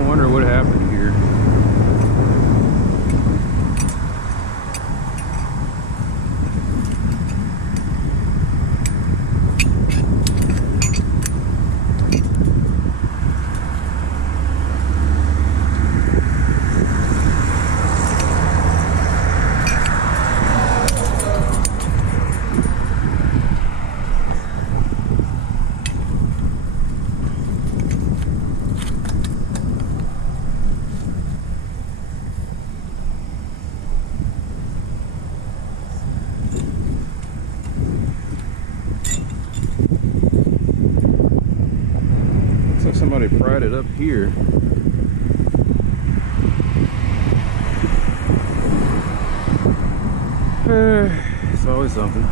I wonder what happened here. Somebody pried it up here. It's always something.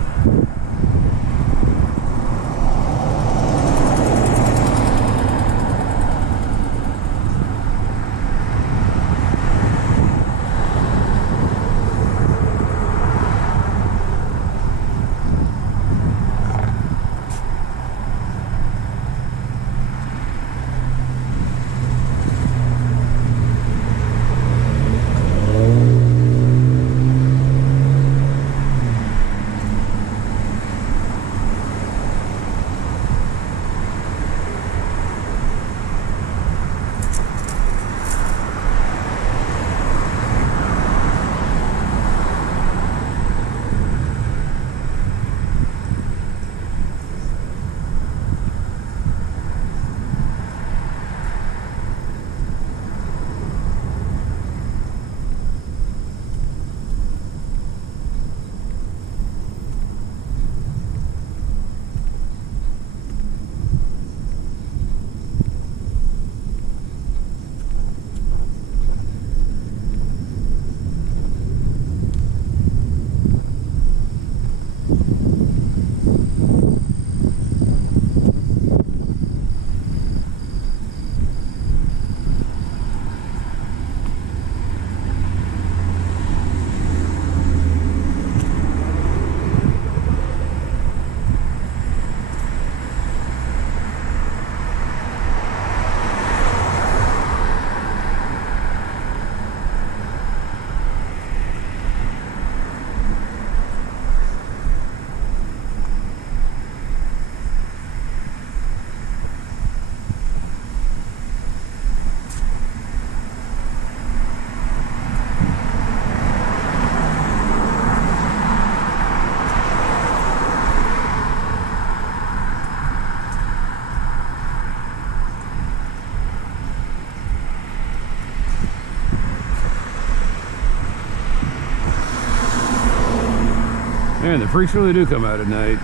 Man, the freaks really do come out at night.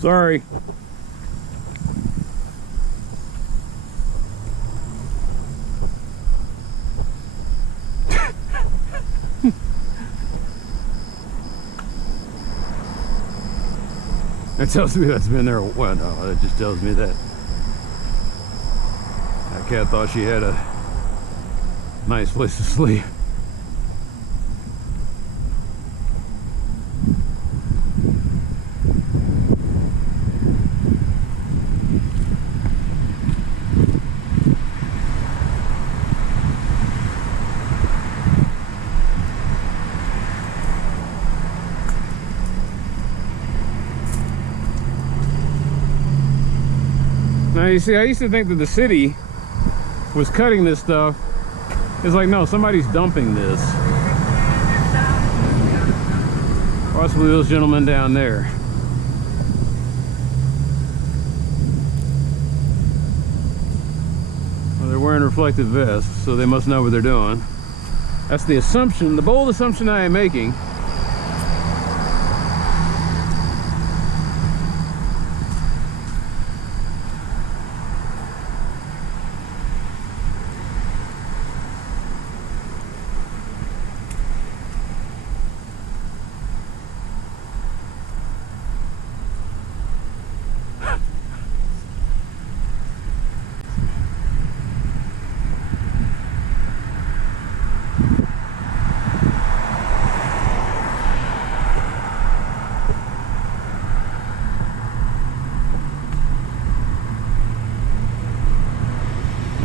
Sorry. That tells me that's been there a while. No, that just tells me that that cat thought she had a nice place to sleep. Now you see, I used to think that the city was cutting this stuff. It's like, no, somebody's dumping this. Possibly those gentlemen down there. Well, they're wearing reflective vests, so they must know what they're doing. That's the assumption, the bold assumption I am making.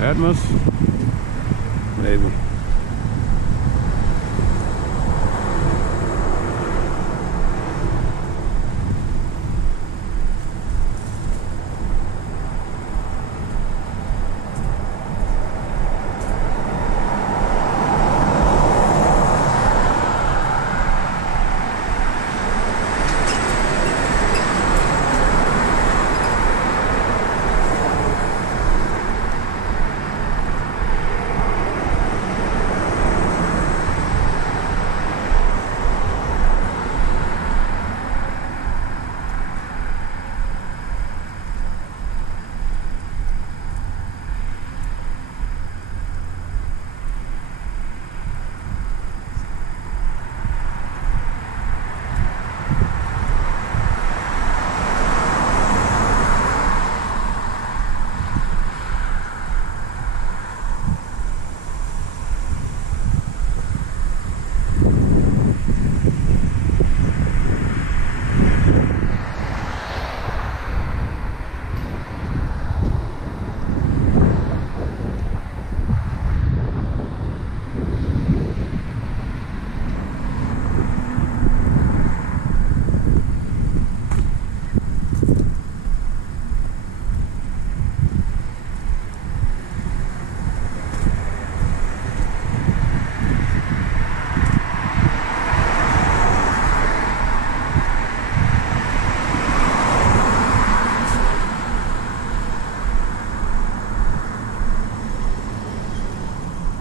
Atmos? Maybe.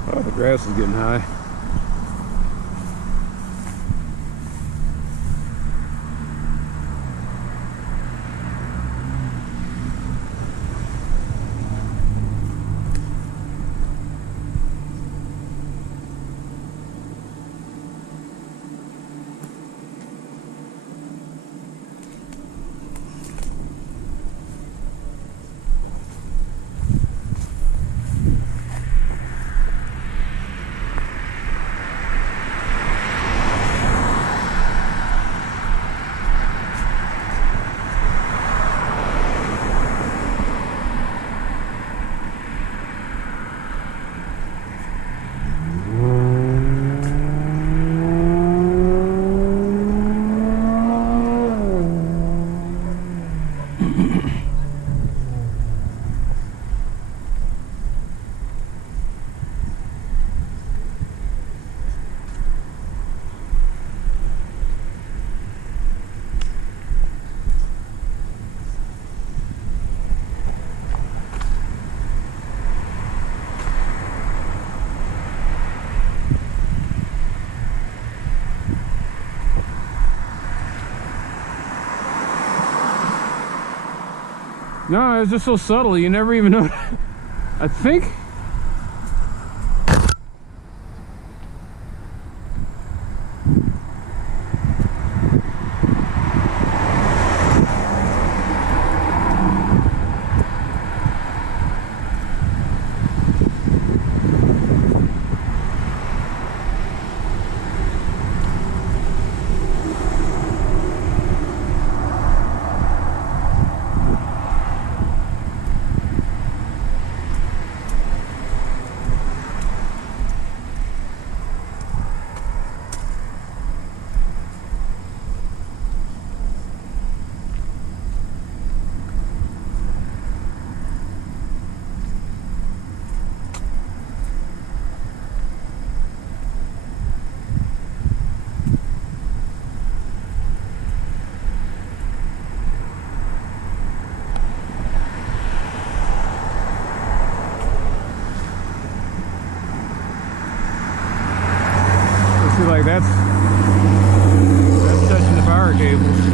Oh, the grass is getting high. No, it's just so subtle, you never even know. I think. like that's touching the power cables.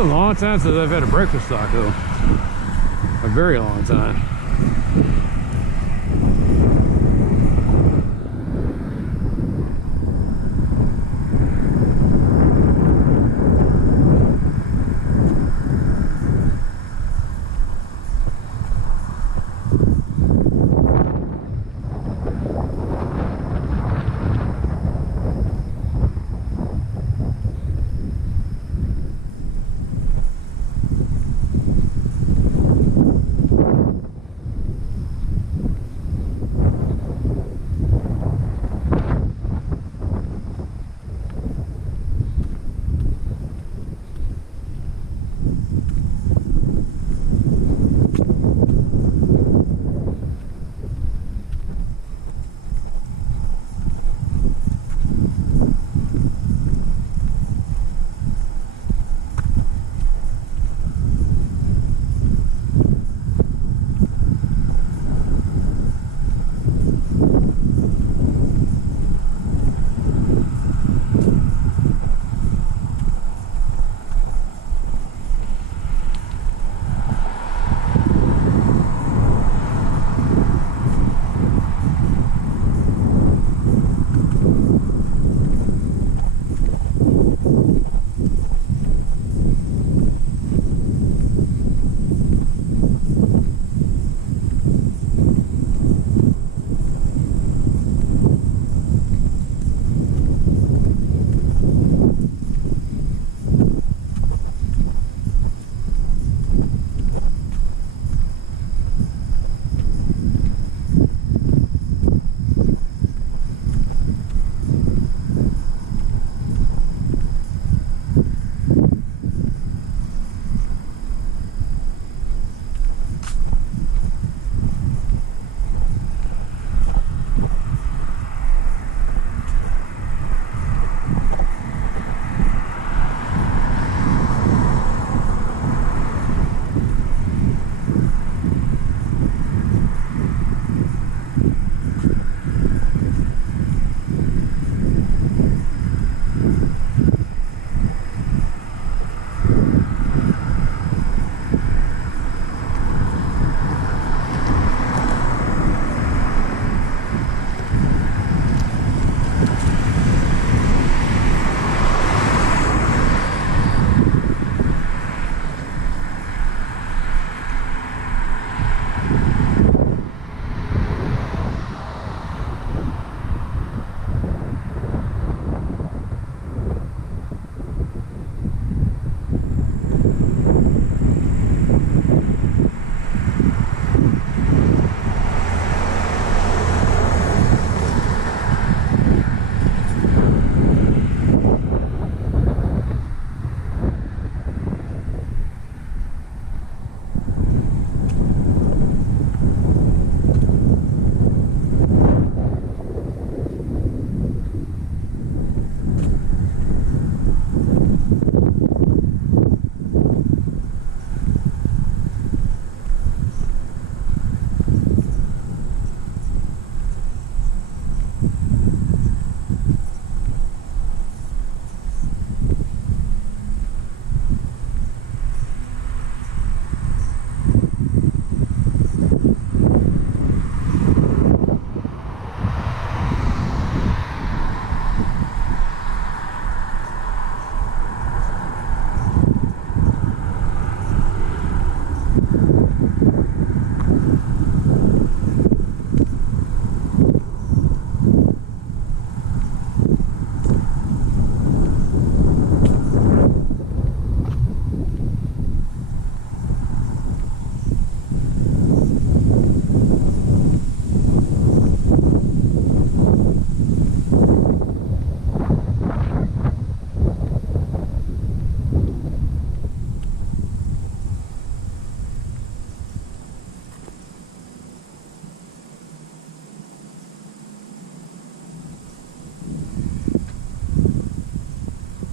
been a long time since I've had a breakfast taco. A very long time.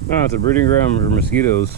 No, it's a breeding ground for mosquitoes.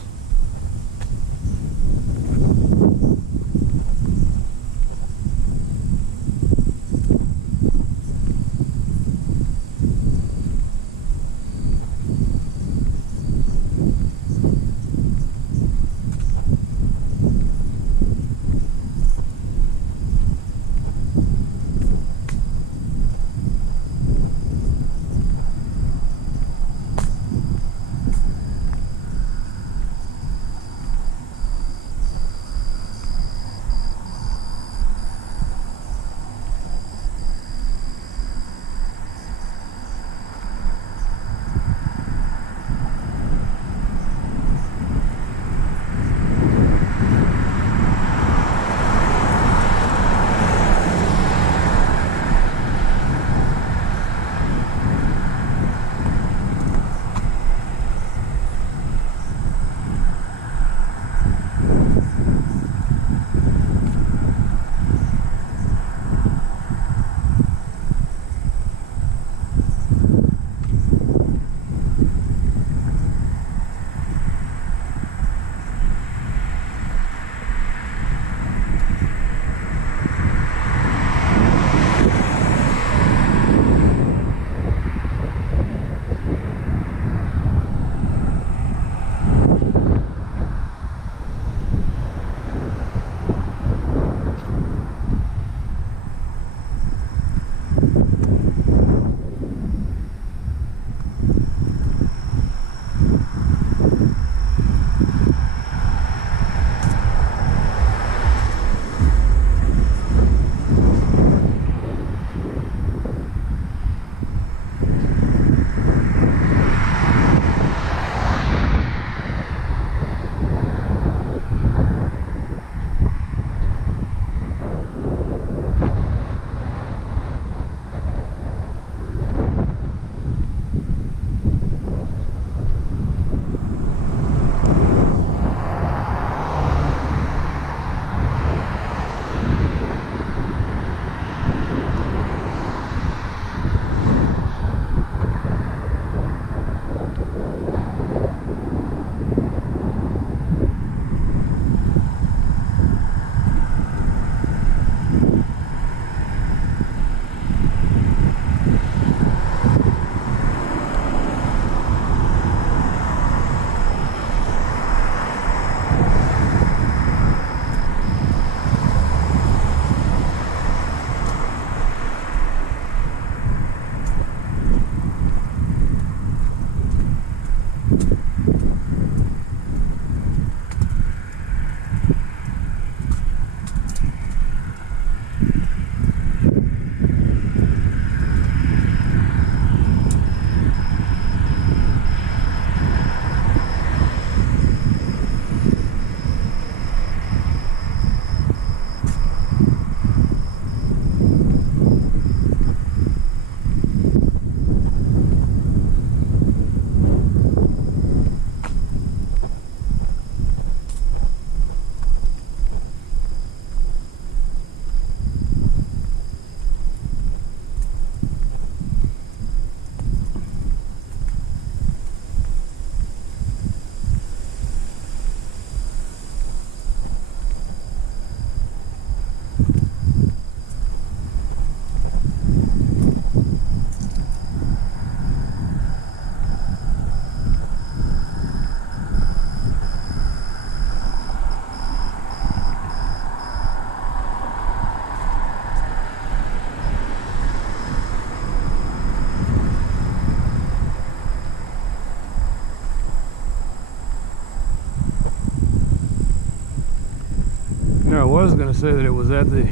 I was going to say that it was at the,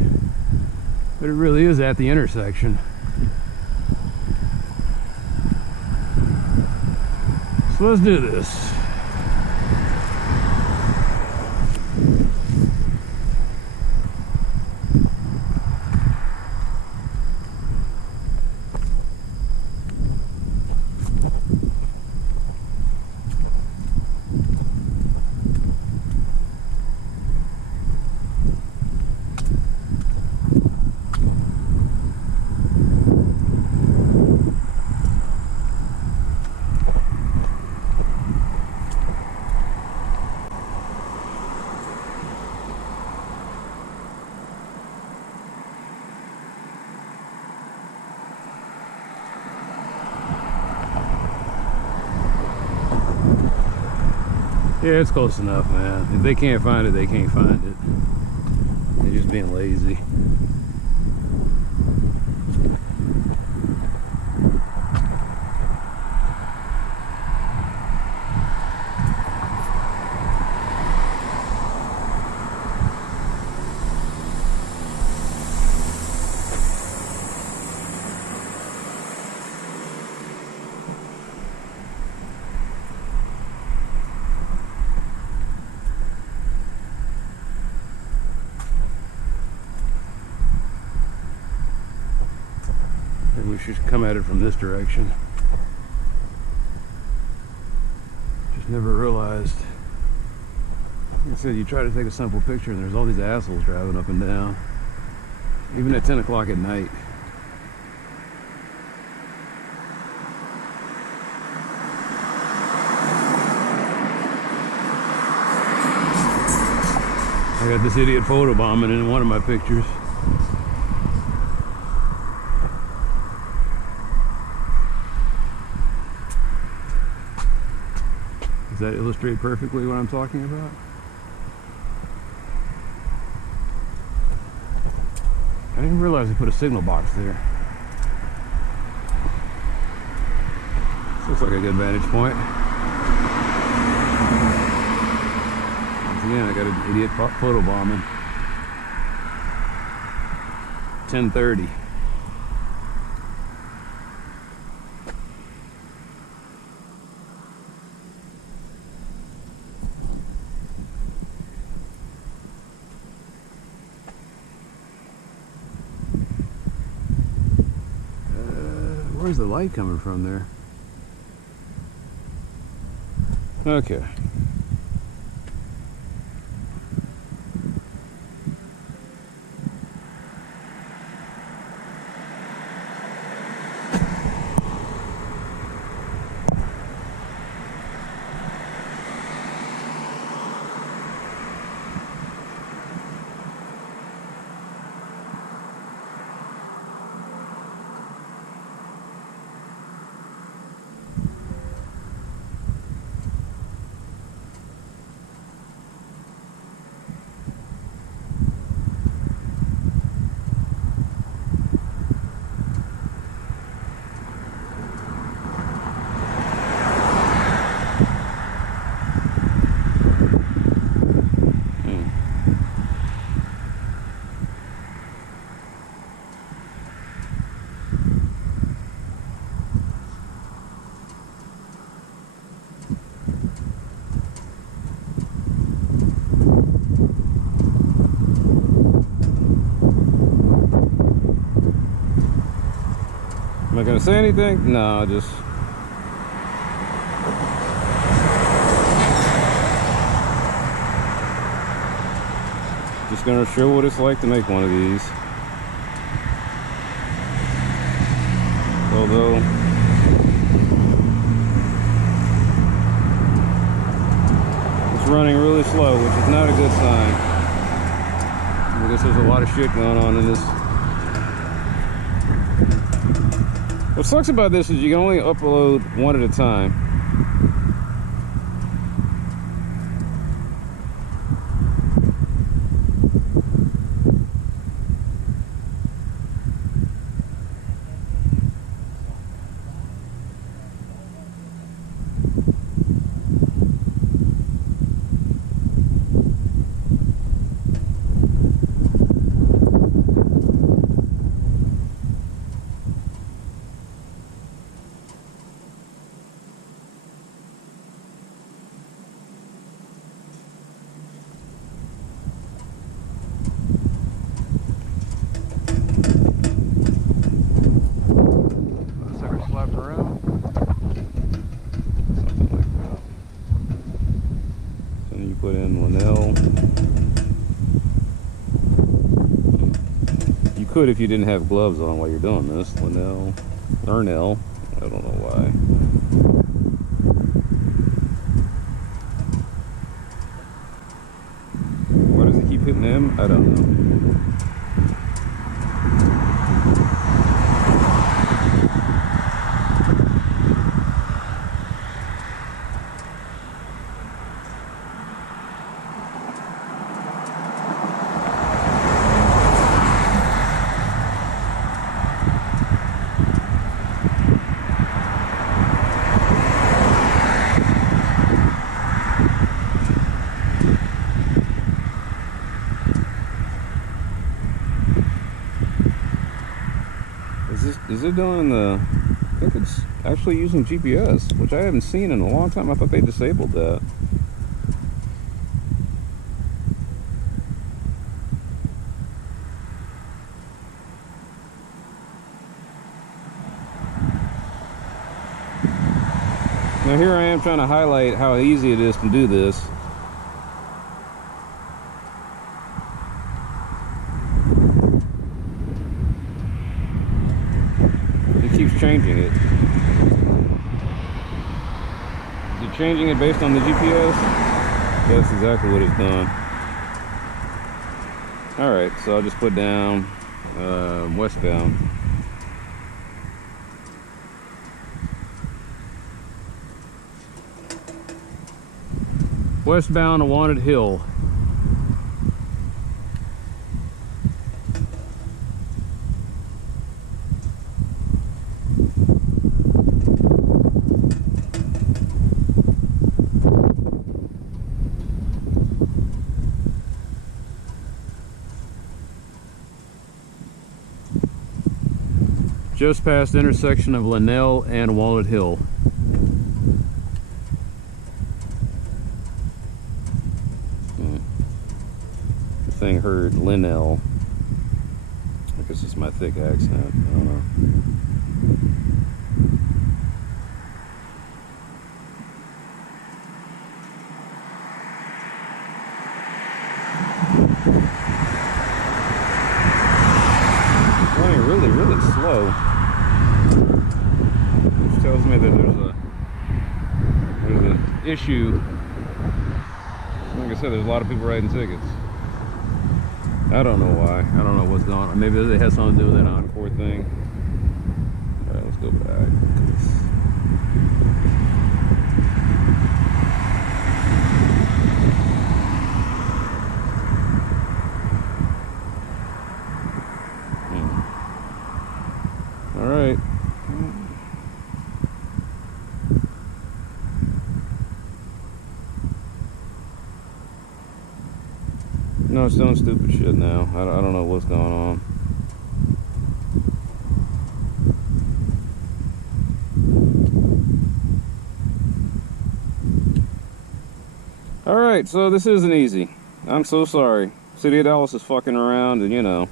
but it really is at the intersection. So let's do this. Yeah, it's close enough, man. If they can't find it, they can't find it. They're just being lazy. We should come at it from this direction. Just never realized. Like I said, you try to take a simple picture and there's all these assholes driving up and down. Even at 10 o'clock at night. I got this idiot photobombing in one of my pictures. Does that illustrate perfectly what I'm talking about? I didn't realize they put a signal box there. This looks like a good vantage point. Once again, I got an idiot photobombing. 10:30. Where's the light coming from there? Okay. Am I gonna say anything? No, just gonna show what it's like to make one of these. Although it's running really slow, which is not a good sign. I guess there's a lot of shit going on in this. What sucks about this is you can only upload one at a time. could if you didn't have gloves on while you're doing this. Linnell, Ernell, I don't know why. Why does it keep hitting him? I don't know. Is it doing the... I think it's actually using GPS, which I haven't seen in a long time. I thought they disabled that. Now here I am trying to highlight how easy it is to do this. Keeps changing it. Is it changing it based on the GPS? That's exactly what it's done. Alright, so I'll just put down westbound. Westbound to Walnut Hill. Just past the intersection of Linnell and Walnut Hill. The thing heard Linnell. I guess it's my thick accent. I don't know. Running really slow. Which tells me that there's an issue. Like I said, there's a lot of people writing tickets. I don't know why. I don't know what's going on. Maybe it has something to do with that Oncor thing. Alright, let's go back. Alright. No, it's doing stupid shit now. I don't know what's going on. Alright, so this isn't easy. I'm so sorry. City of Dallas is fucking around, and you know.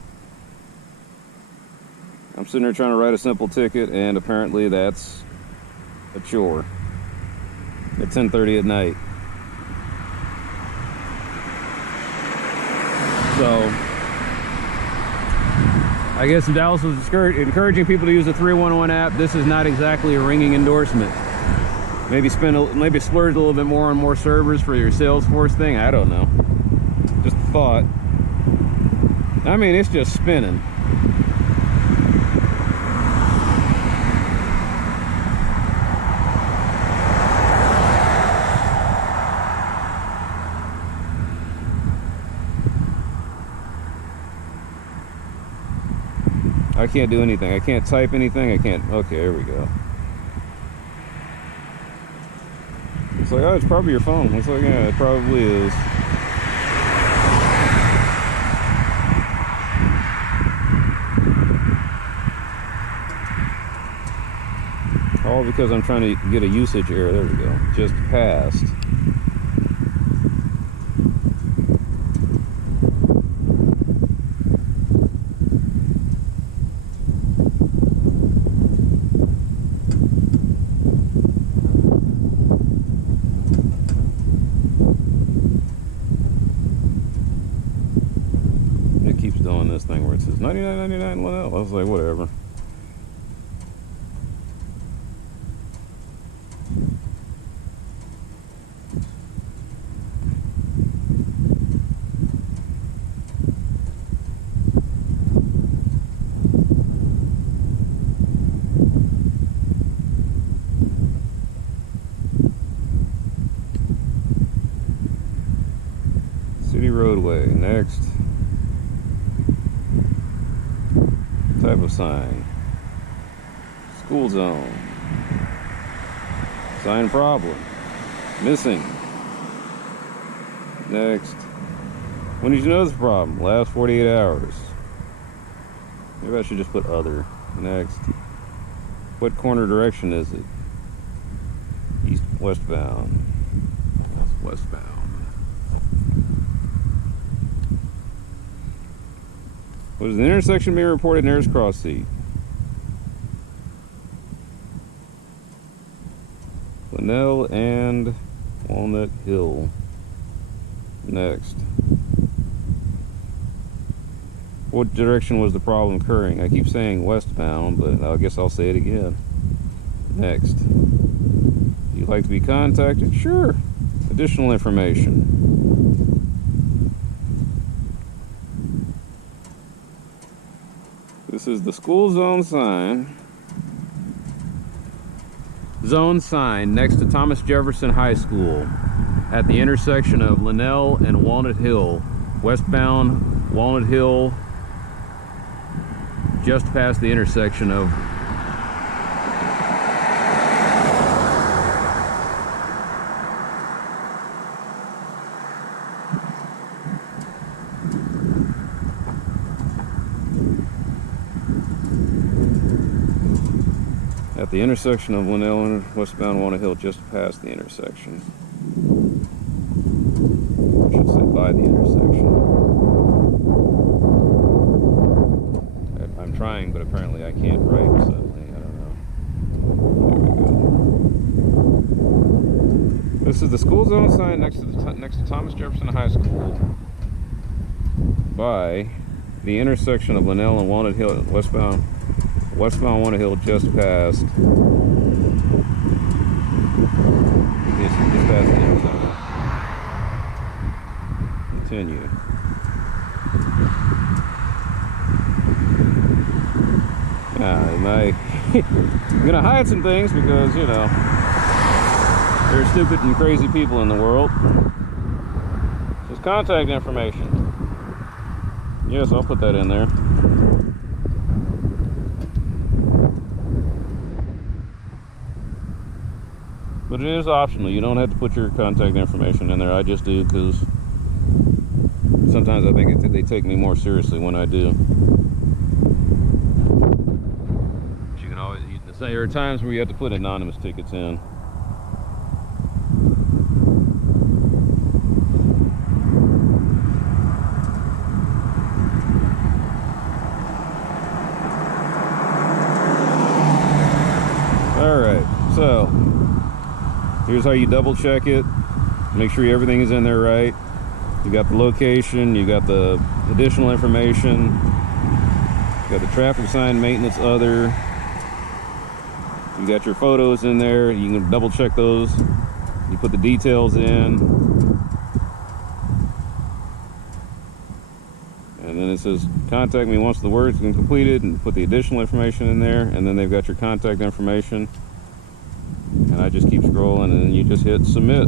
I'm sitting there trying to write a simple ticket, and apparently that's a chore. At 10:30 at night. So, I guess Dallas was encouraging people to use the 311 app. This is not exactly a ringing endorsement. Maybe maybe splurge a little bit more on more servers for your Salesforce thing. I don't know. Just a thought. I mean, it's just spinning. I can't do anything. I can't type anything. I can't. Okay, here we go. It's like, oh, it's probably your phone. It's like, yeah, it probably is. All because I'm trying to get a usage error. There we go. Just passed. doing this thing where it says 99.99 Linnell. I was like, whatever. City roadway, next. Type of sign. School zone. Sign problem. Missing. Next. When did you know this problem? Last 48 hours. Maybe I should just put other. Next. What corner direction is it? East, westbound. That's westbound. What is the intersection being reported nearest cross seat? Linnell and Walnut Hill. Next. What direction was the problem occurring? I keep saying westbound, but I guess I'll say it again. Next. Do you like to be contacted? Sure. Additional information. This is the school zone sign. Zone sign next to Thomas Jefferson High School at the intersection of Linnell and Walnut Hill. Westbound Walnut Hill, just past the intersection of the intersection of Linnell and westbound Walnut Hill, just past the intersection. I should say by the intersection. I'm trying, but apparently I can't write suddenly. I don't know. There we go. This is the school zone sign next to Thomas Jefferson High School by the intersection of Linnell and Walnut Hill, westbound Walnut Hill, just past. Just past the intersection. Continue. I'm gonna hide some things because, you know, there are stupid and crazy people in the world. Just contact information. Yes, I'll put that in there. But it is optional. You don't have to put your contact information in there. I just do because sometimes I think they take me more seriously when I do. But you can always, there are times where you have to put anonymous tickets in. All right, so here's how you double check it. Make sure everything is in there right. You got the location, you got the additional information, you got the traffic sign maintenance other, you got your photos in there. You can double check those. You put the details in, and then it says contact me once the work's been completed, and put the additional information in there, and then they've got your contact information. And I just keep scrolling, and then you just hit submit.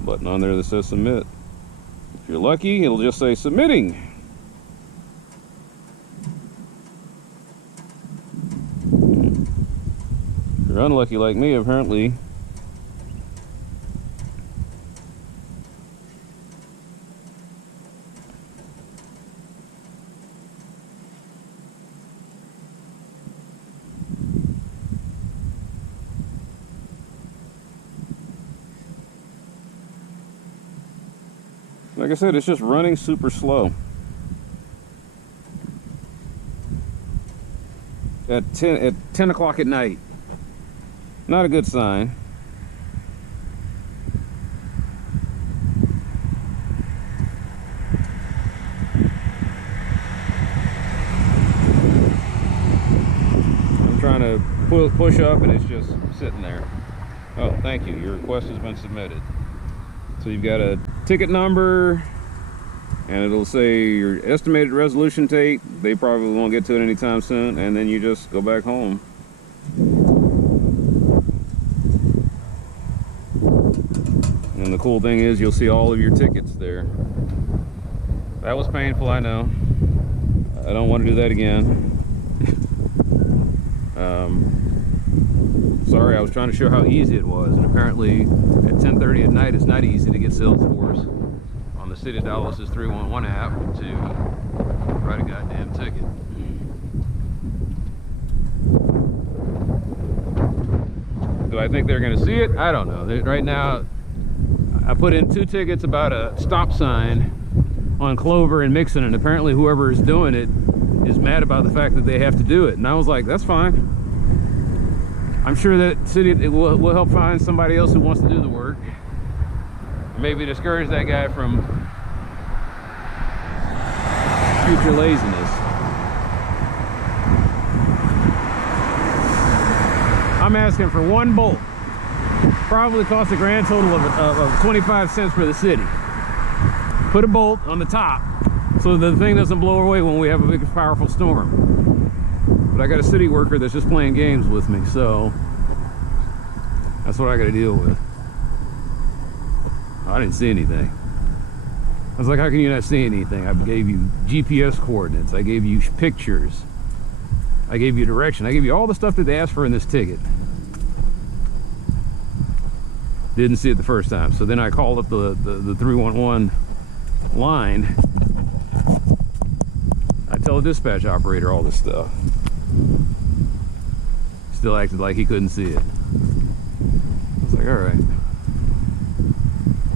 Button on there that says submit. If you're lucky, it'll just say submitting. If you're unlucky like me, apparently, like I said, it's just running super slow. At 10 o'clock at night. Not a good sign. push up and it's just sitting there. Oh, thank you. Your request has been submitted. So you've got a ticket number, and it'll say your estimated resolution date. They probably won't get to it anytime soon, and then you just go back home. And the cool thing is you'll see all of your tickets there. That was painful, I know. I don't want to do that again. Sorry, I was trying to show how easy it was, and apparently at 10:30 at night it's not easy to get Salesforce on the City of Dallas's 311 app to write a goddamn ticket. Do I think they're going to see it? I don't know. Right now, I put in 2 tickets about a stop sign on Clover and Mixon, and apparently whoever is doing it is mad about the fact that they have to do it. And I was like, that's fine. I'm sure that city will help find somebody else who wants to do the work. Maybe discourage that guy from future laziness. I'm asking for 1 bolt. Probably cost a grand total of 25 cents for the city. Put a bolt on the top so the thing doesn't blow away when we have a big powerful storm. But I got a city worker that's just playing games with me, so that's what I got to deal with. I didn't see anything. I was like, how can you not see anything? I gave you GPS coordinates. I gave you pictures. I gave you direction. I gave you all the stuff that they asked for in this ticket. Didn't see it the first time. So then I called up the 311 line. I tell the dispatch operator all this stuff. Still acted like he couldn't see it. I was like, all right.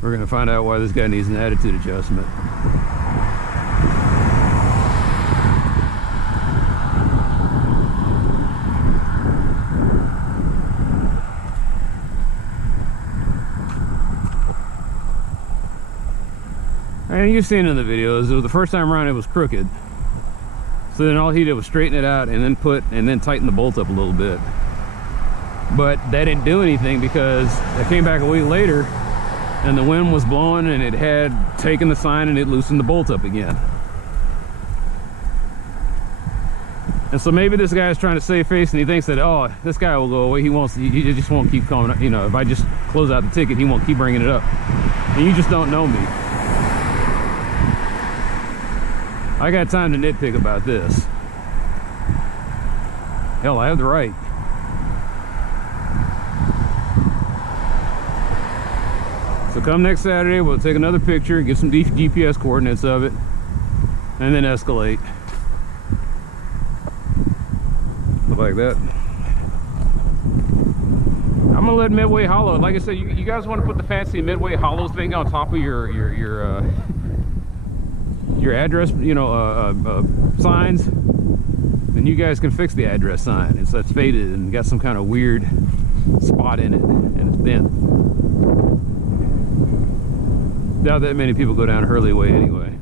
We're going to find out why this guy needs an attitude adjustment. And you've seen in the videos, it was the first time around it was crooked. So then all he did was straighten it out and then tighten the bolt up a little bit. But that didn't do anything because I came back a week later and the wind was blowing and it had taken the sign and it loosened the bolt up again. And so maybe this guy's trying to save face and he thinks that, oh, this guy will go away. He just won't keep coming up. You know, if I just close out the ticket, he won't keep bringing it up. And you just don't know me. I got time to nitpick about this. Hell, I have the right. So come next Saturday, we'll take another picture, get some GPS coordinates of it, and then escalate. Look like that. I'm gonna let Midway Hollow. Like I said, you guys want to put the fancy Midway Hollow thing on top of your address, you know, signs, then you guys can fix the address sign. It's faded and got some kind of weird spot in it, and it's bent. Doubt that many people go down Hurley Way anyway.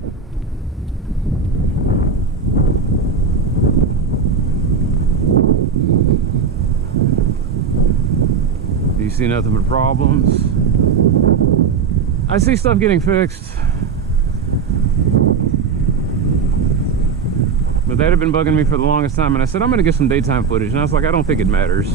Do you see nothing but problems? I see stuff getting fixed. But that had been bugging me for the longest time, and I said I'm gonna get some daytime footage, and I was like, I don't think it matters.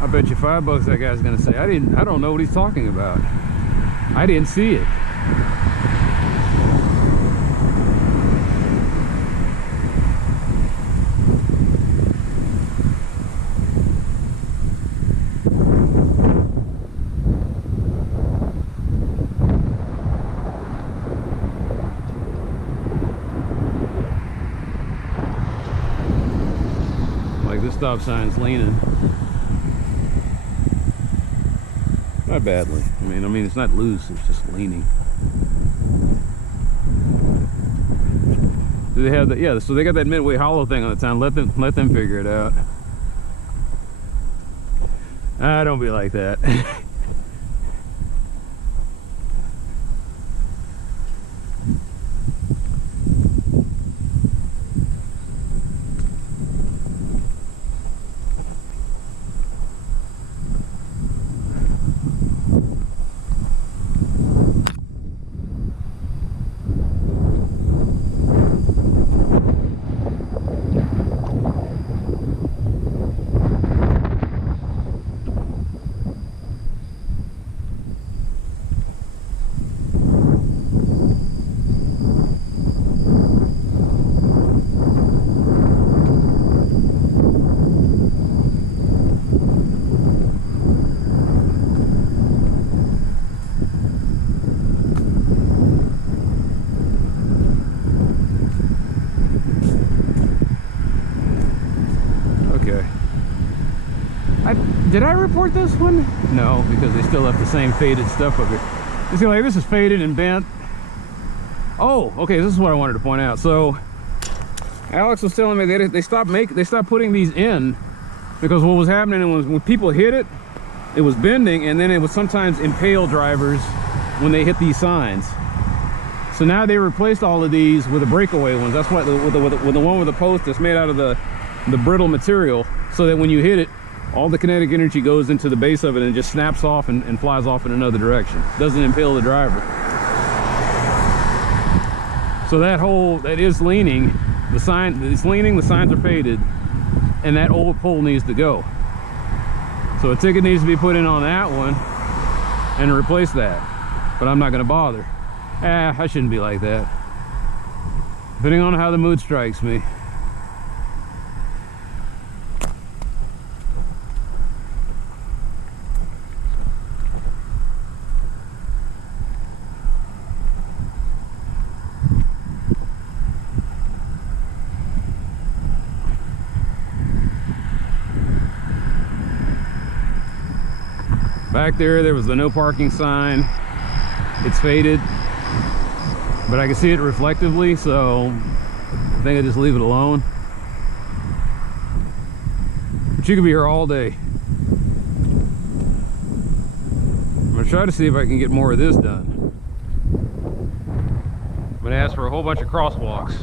I bet you $5 that guy's gonna say, I don't know what he's talking about. I didn't see it. Stop sign's leaning. Not badly. I mean it's not loose, it's just leaning. Do they have that? Yeah, so they got that Midway Hollow thing on the town. Let them figure it out. Don't be like that. Did I report this one? No, because they still have the same faded stuff up here. You see, like, this is faded and bent. Oh, okay, this is what I wanted to point out. So Alex was telling me that they stopped putting these in because what was happening was when people hit it, it was bending, and then it would sometimes impale drivers when they hit these signs. So now they replaced all of these with the breakaway ones. That's why with the one with the post that's made out of the brittle material, so that when you hit it, all the kinetic energy goes into the base of it and just snaps off and flies off in another direction. Doesn't impale the driver. So that is leaning. The sign is leaning, the signs are faded, and that old pole needs to go. So a ticket needs to be put in on that one and replace that. But I'm not going to bother. I shouldn't be like that. Depending on how the mood strikes me. Back there was the no parking sign. It's faded, but I can see it reflectively, so I think I just leave it alone. But you could be here all day. I'm gonna try to see if I can get more of this done. I'm gonna ask for a whole bunch of crosswalks,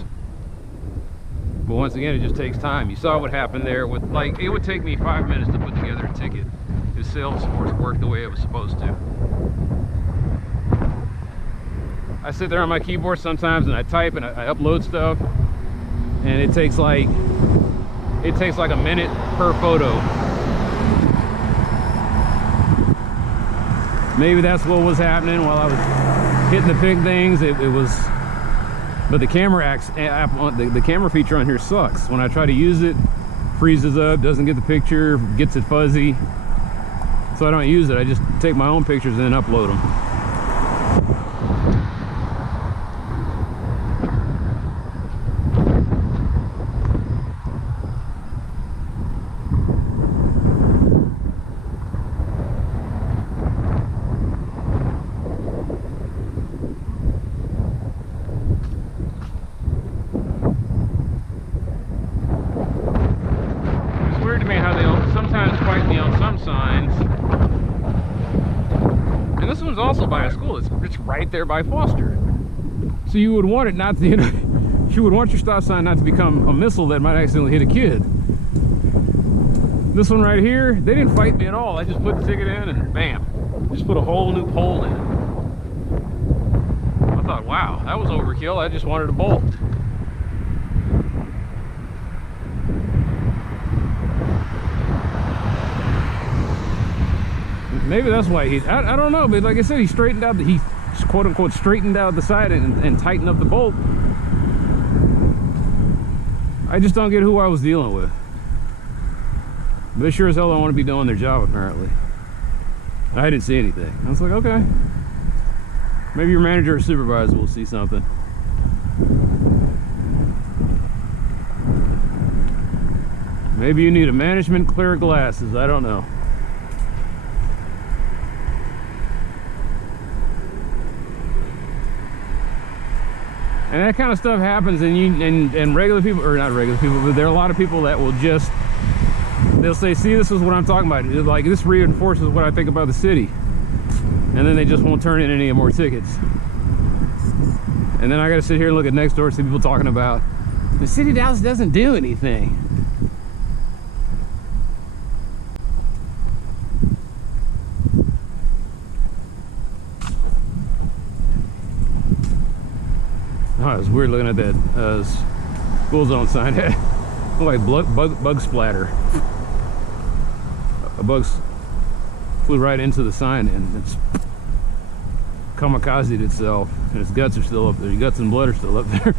but once again, it just takes time. You saw what happened there with, like, it would take me 5 minutes to put together a ticket. His Salesforce worked the way it was supposed to. I sit there on my keyboard sometimes and I type and I upload stuff, and it takes like a minute per photo. Maybe that's what was happening while I was hitting the big things. It was, but the camera the camera feature on here sucks. When I try to use it, freezes up, doesn't get the picture, gets it fuzzy. So I don't use it. I just take my own pictures and then upload them. It's weird to me how they sometimes fight me on some signs. And this one's also by a school. It's right there by Foster. So you would want it not to, you would want your stop sign not to become a missile that might accidentally hit a kid. This one right here, they didn't fight me at all. I just put the ticket in and bam, just put a whole new pole in. I thought, wow, that was overkill. I just wanted a bolt. Maybe that's why I don't know, but like I said, he straightened out he quote unquote straightened out the side and tightened up the bolt. I just don't get who I was dealing with. They sure as hell don't want to be doing their job, apparently. I didn't see anything. I was like, okay. Maybe your manager or supervisor will see something. Maybe you need a management clear glasses, I don't know. And that kind of stuff happens, and regular people, or not regular people, but there are a lot of people that will just, they'll say, see, this is what I'm talking about. Like, this reinforces what I think about the city. And then they just won't turn in any more tickets. And then I got to sit here and look at next door, see people talking about, the city of Dallas doesn't do anything. Oh, it was weird looking at that school zone sign. Like bug splatter. A bug flew right into the sign and it's kamikazed itself, and its guts are still up there. Your guts and blood are still up there.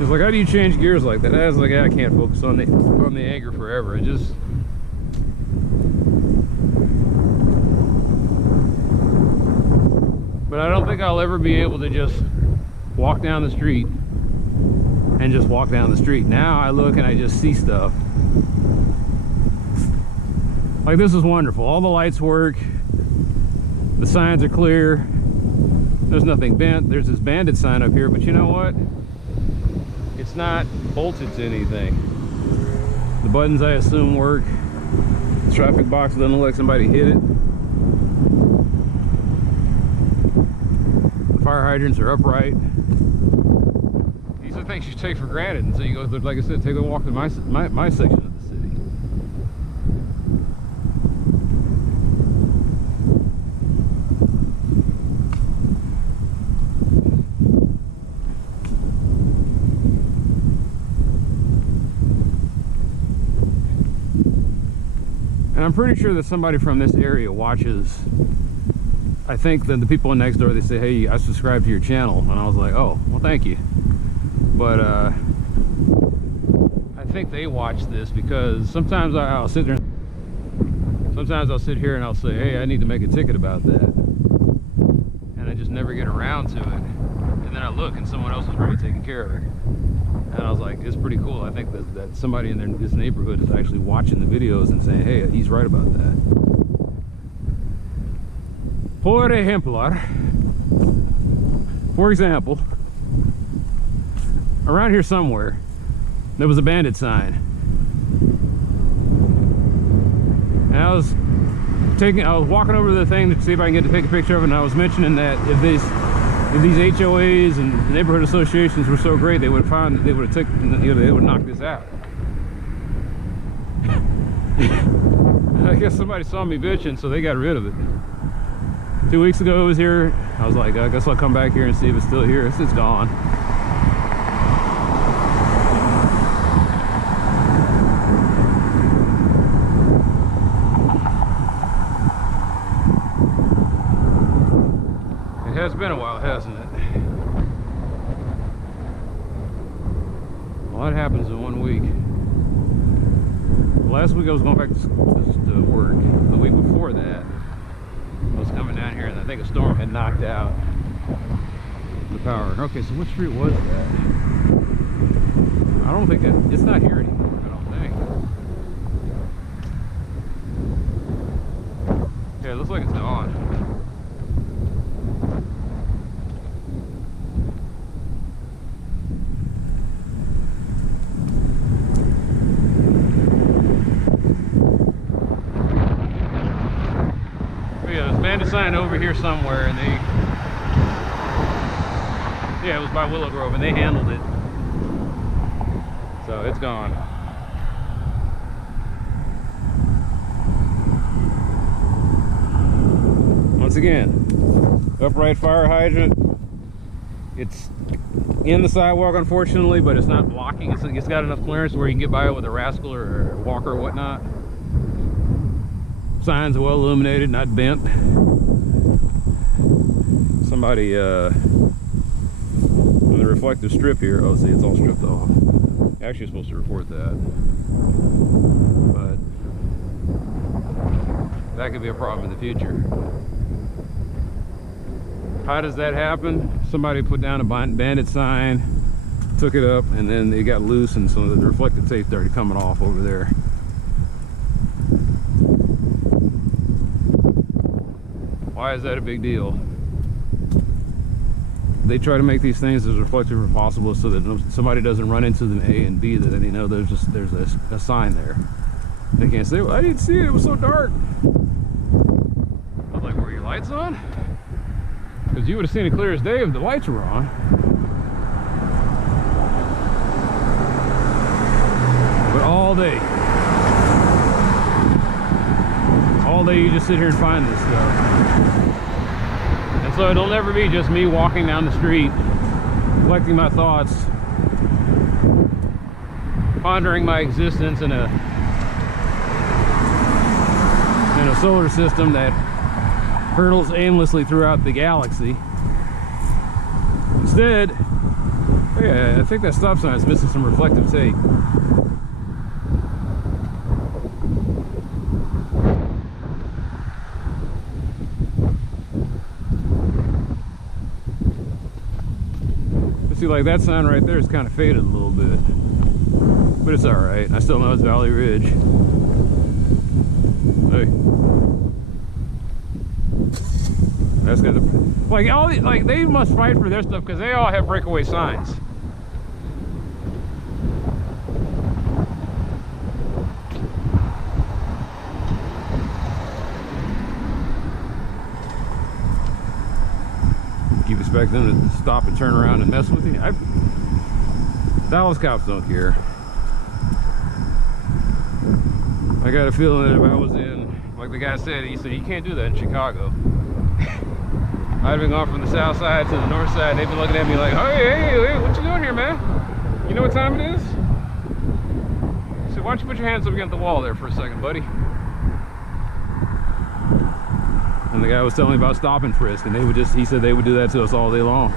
It's like, how do you change gears like that? I was like, I can't focus on the anger forever. It just, but I don't think I'll ever be able to just walk down the street and just walk down the street. Now I look and I just see stuff. Like, this is wonderful. All the lights work. The signs are clear. There's nothing bent. There's this bandit sign up here, but you know what? It's not bolted to anything. The buttons, I assume, work. The traffic box doesn't look like somebody hit it. The fire hydrants are upright. These are things you take for granted until you go, like I said, take a walk to my section of the city. And I'm pretty sure that somebody from this area watches. I think that the people next door, they say, hey, I subscribe to your channel. And I was like, oh, well, thank you. But I think they watch this because sometimes I'll sit there. Sometimes I'll sit here and I'll say, hey, I need to make a ticket about that. And I just never get around to it. And then I look and someone else is already taking care of it. And I was like, it's pretty cool. I think that somebody in this neighborhood is actually watching the videos and saying, hey, he's right about that. For example, around here somewhere, there was a bandit sign. And I was walking over to the thing to see if I can get to take a picture of it, and I was mentioning that if these HOAs and neighborhood associations were so great, they would have they would knock this out. I guess somebody saw me bitching, so they got rid of it. 2 weeks ago it was here. I was like, I guess I'll come back here and see if it's still here. It's gone. It has been a while, hasn't it? A lot happens in 1 week. Last week I was going back to work. The week before that, I was coming down here and I think a storm had knocked out the power. Okay, so what street was that? I don't think it's not here anymore, I don't think. Yeah, it looks like it's gone. Bandit sign over here somewhere, and yeah, it was by Willow Grove, and they handled it, so it's gone. Once again, upright fire hydrant. It's in the sidewalk, unfortunately, but it's not blocking. It's got enough clearance where you can get by it with a rascal or a walker or whatnot. Signs are well illuminated, not bent. Somebody on the reflective strip here, oh, see, it's all stripped off. Actually, you're supposed to report that, but that could be a problem in the future. How does that happen? Somebody put down a bandit sign, took it up, and then it got loose, and so the reflective tape started coming off over there. Why is that a big deal? They try to make these things as reflective as possible so that somebody doesn't run into them, A, and B, that they know there's a sign there. They can't say, well, I didn't see it, it was so dark. I was like, were your lights on? Because you would have seen it clear as day if the lights were on. But all day you just sit here and find this stuff. And so it'll never be just me walking down the street, collecting my thoughts, pondering my existence in a solar system that hurtles aimlessly throughout the galaxy. Instead, oh yeah, I think that stop sign is missing some reflective tape. See, like that sign right there is kind of faded a little bit, but it's all right. I still know it's Valley Ridge. Hey, that's good. Like all the, like they must fight for their stuff because they all have breakaway signs. You expect them to stop and turn around and mess with you? Dallas cops don't care. I got a feeling that if I was in, like the guy said, he said you can't do that in Chicago. I'd have been going from the south side to the north side, and they'd be looking at me like, hey, what you doing here, man? You know what time it is? I said, why don't you put your hands up against the wall there for a second, buddy? And the guy was telling me about stop and frisk, and they would just, he said they would do that to us all day long.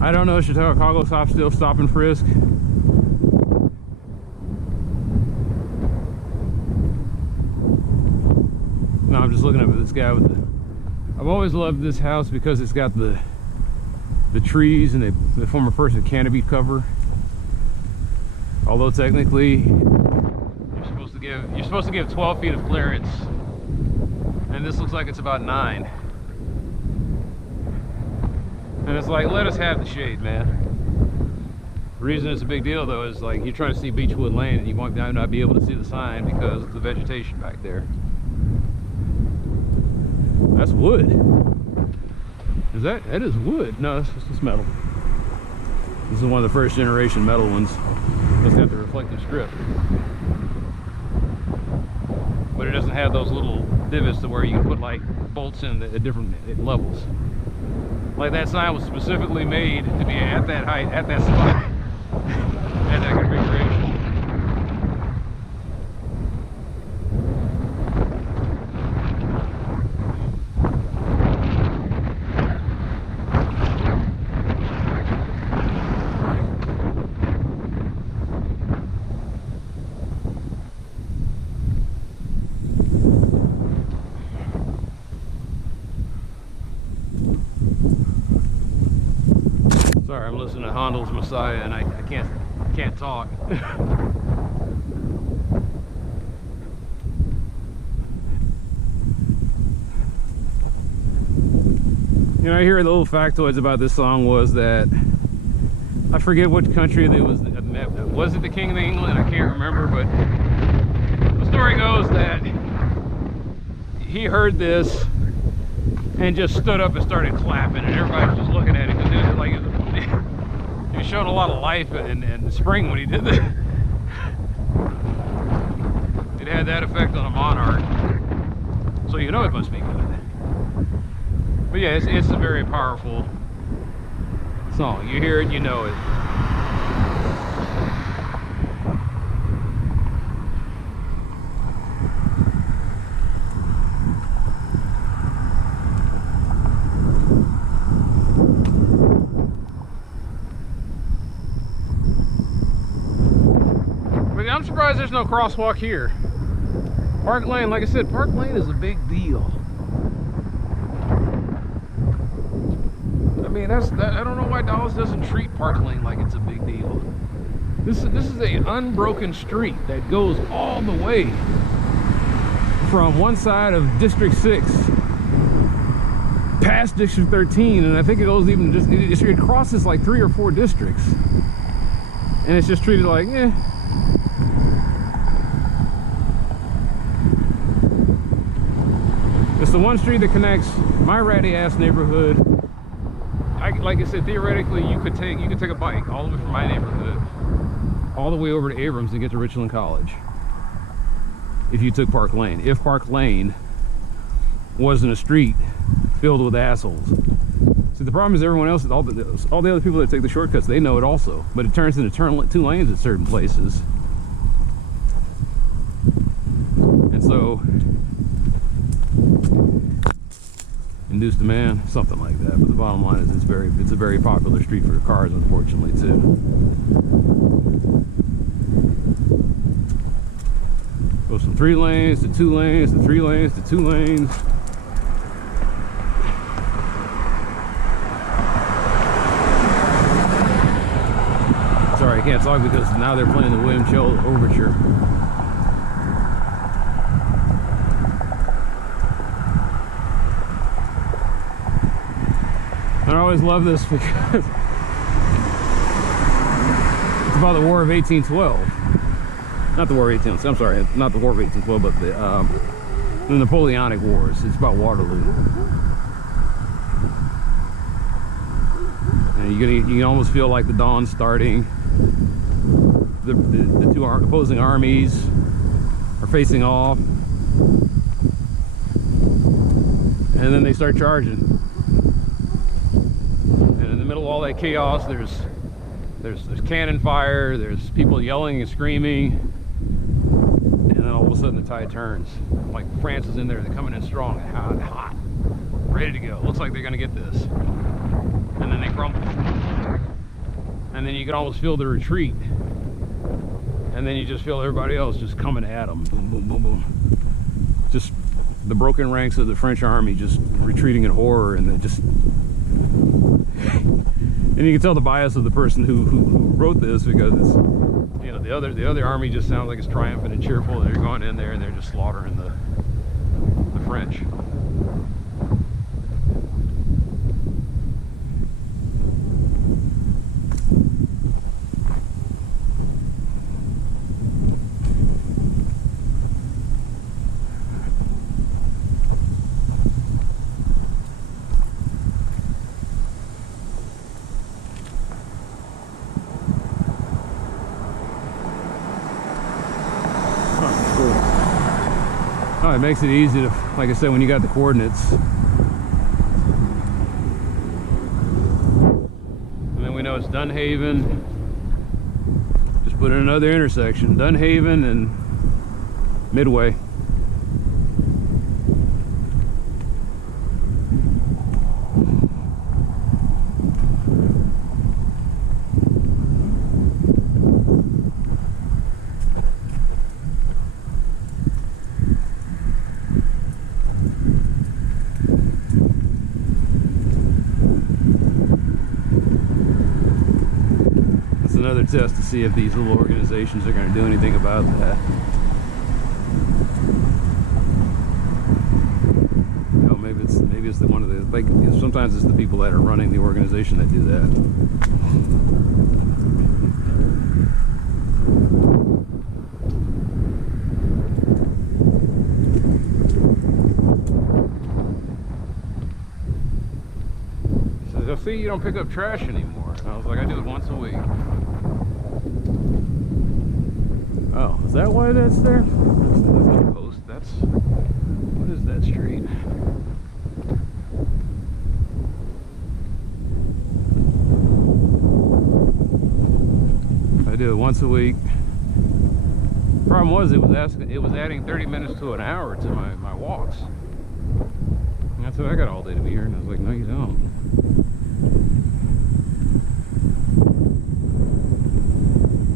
I don't know, Chicago cops still stop and frisk. No, I'm just looking at this guy with the, I've always loved this house because it's got the trees and they form a perfect canopy cover. Although technically you're supposed to give 12 feet of clearance, and this looks like it's about 9. And it's like, let us have the shade, man. The reason it's a big deal though is like you're trying to see Beechwood Lane and you might not be able to see the sign because of the vegetation back there. That's wood. Is that is wood? No, that's just metal. This is one of the first generation metal ones. It's got the reflective strip, but it doesn't have those little divots to where you can put like bolts in at different levels. Like that sign was specifically made to be at that height, at that spot, at that configuration. Sorry, I'm listening to Handel's Messiah and I can't talk. You know, I hear the little factoids about this song was that I forget which country it was it the King of England? I can't remember, but the story goes that he heard this and just stood up and started clapping, and everybody was just looking at him because it was like he showed a lot of life and spring when he did that. It had that effect on a monarch, so you know it must be good. But yeah, it's a very powerful song. You hear it, you know it. I'm surprised there's no crosswalk here. Park Lane, like I said, Park Lane is a big deal. I mean, I don't know why Dallas doesn't treat Park Lane like it's a big deal. This is an unbroken street that goes all the way from one side of District 6 past District 13, and I think it goes even just, it crosses like 3 or 4 districts. And it's just treated like, eh. It's the one street that connects my ratty ass neighborhood. Like I said, theoretically, you could take a bike all the way from my neighborhood all the way over to Abrams and get to Richland College if you took Park Lane. If Park Lane wasn't a street filled with assholes. See, the problem is everyone else, all the other people that take the shortcuts, they know it also, but it turns into 2 lanes at certain places. And so induced demand, something like that. But the bottom line is it's a very popular street for cars, unfortunately, too. Goes from 3 lanes to 2 lanes to 3 lanes to 2 lanes. Sorry, I can't talk because now they're playing the William Tell Overture. I always love this because it's about the War of 1812. Not the War of 1812, I'm sorry, not the War of 1812, but the Napoleonic Wars. It's about Waterloo. And you can almost feel like the dawn starting. The two opposing armies are facing off. And then they start charging. And in the middle of all that chaos, there's cannon fire, there's people yelling and screaming, and then all of a sudden the tide turns. Like France is in there, they're coming in strong, hot, ready to go. Looks like they're gonna get this. And then they crumble. And then you can almost feel the retreat. And then you just feel everybody else just coming at them. Boom, boom, boom, boom. Just the broken ranks of the French army just retreating in horror, and they just... And you can tell the bias of the person who wrote this, because it's, you know, the other army just sounds like it's triumphant and cheerful. They're going in there and they're just slaughtering the French. Oh, it makes it easy to, like I said, when you got the coordinates. And then we know it's Dunhaven. Just put in another intersection. Dunhaven and Midway. Another test to see if these little organizations are going to do anything about that. You know, maybe it's the one of the, like, sometimes it's the people that are running the organization that do that. He says, "I see you don't pick up trash anymore." I was like, "I do it once a week." Oh, is that why that's there? That's no post. That's, what is that street? I do it once a week. Problem was, it was adding 30 minutes to an hour to my walks. And that's what I got all day to be here, and I was like, no, you don't.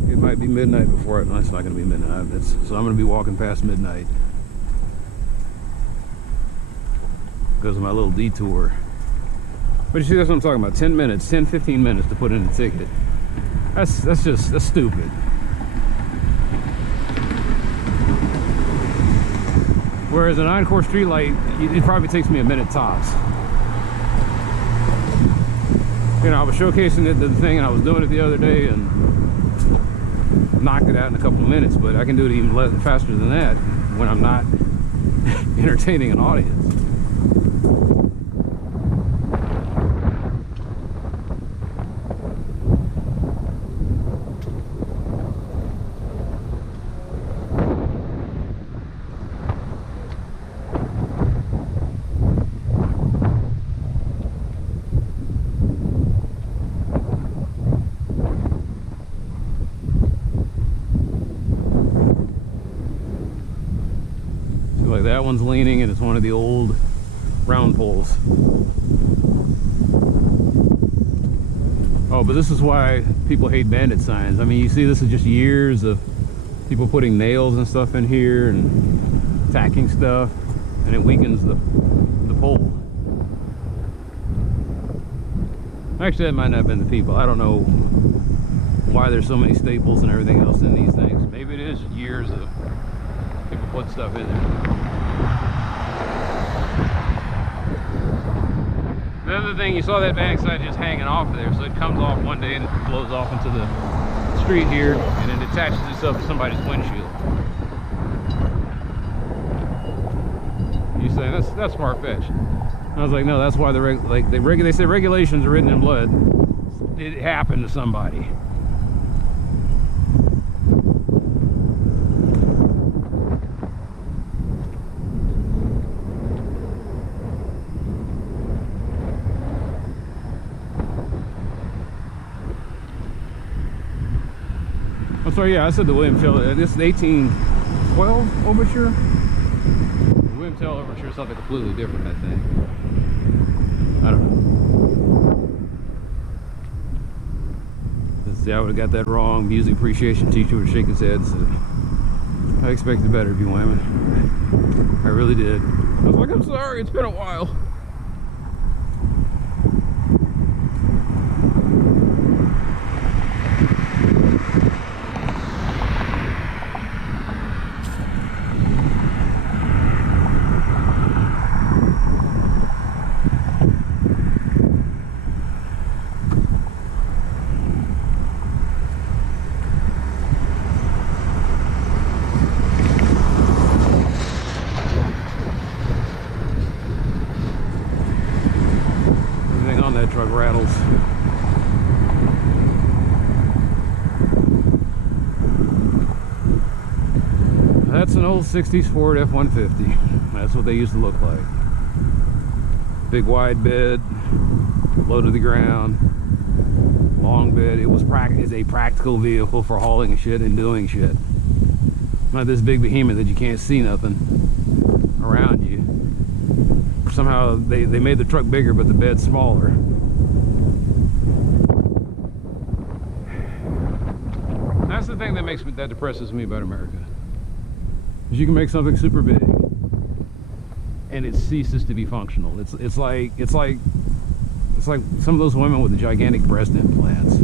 It might be midnight before it. No, it's not going to be midnight. So I'm going to be walking past midnight because of my little detour. But you see, that's what I'm talking about. 10 minutes, 10, 15 minutes to put in a ticket. That's stupid. Whereas an Oncor street light, it probably takes me a minute tops. You know, I was showcasing the thing, and I was doing it the other day, and knocked it out in a couple of minutes, but I can do it even faster than that when I'm not entertaining an audience. Like that one's leaning, and it's one of the old round poles. Oh, but this is why people hate bandit signs. I mean, you see, this is just years of People putting nails and stuff in here and tacking stuff, and it weakens the pole. Actually, that might not have been the people. I don't know why there's so many staples and everything else in these things. Maybe it is years of people put stuff in there. The other thing, you saw that bank side just hanging off there, so it comes off one day and it blows off into the street here, and it attaches itself to somebody's windshield. You say that's far-fetched. I was like, no, that's why they say regulations are written in blood. It happened to somebody. I'm sorry, yeah, I said the William Tell. This is 1812 overture. The William Tell overture is something completely different, I think. I don't know. Let's see, I would have got that wrong. Music appreciation teacher would shake his head and say, I expected better of you, Wyman. I really did. I was like, I'm sorry, it's been a while. Truck rattles. That's an old 60s Ford F-150. That's what they used to look like. Big wide bed, low to the ground, long bed. It was a practical vehicle for hauling shit and doing shit. Not this big behemoth that you can't see nothing around you. Somehow they made the truck bigger, but the bed smaller. That's the thing that depresses me about America. Is you can make something super big and it ceases to be functional. It's like some of those women with the gigantic breast implants.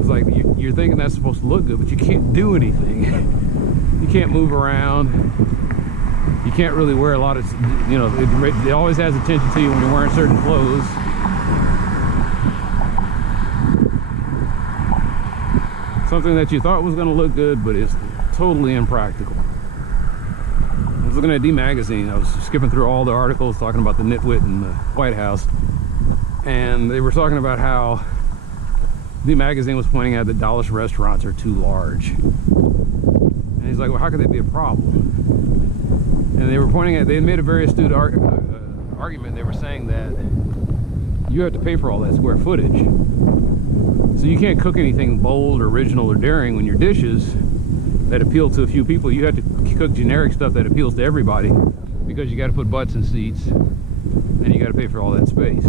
It's like you're thinking that's supposed to look good, but you can't do anything. You can't move around. You can't really wear a lot of, you know, it always has attention to you when you're wearing certain clothes. Something that you thought was going to look good, but it's totally impractical. I was looking at D Magazine. I was skipping through all the articles talking about the nitwit in the White House. And they were talking about how D Magazine was pointing out that Dallas restaurants are too large. And he's like, well, how could that be a problem? And they were pointing at, they made a very astute argument. They were saying that you have to pay for all that square footage. So you can't cook anything bold, original, or daring when your dishes that appeal to a few people. You have to cook generic stuff that appeals to everybody because you got to put butts in seats and you got to pay for all that space.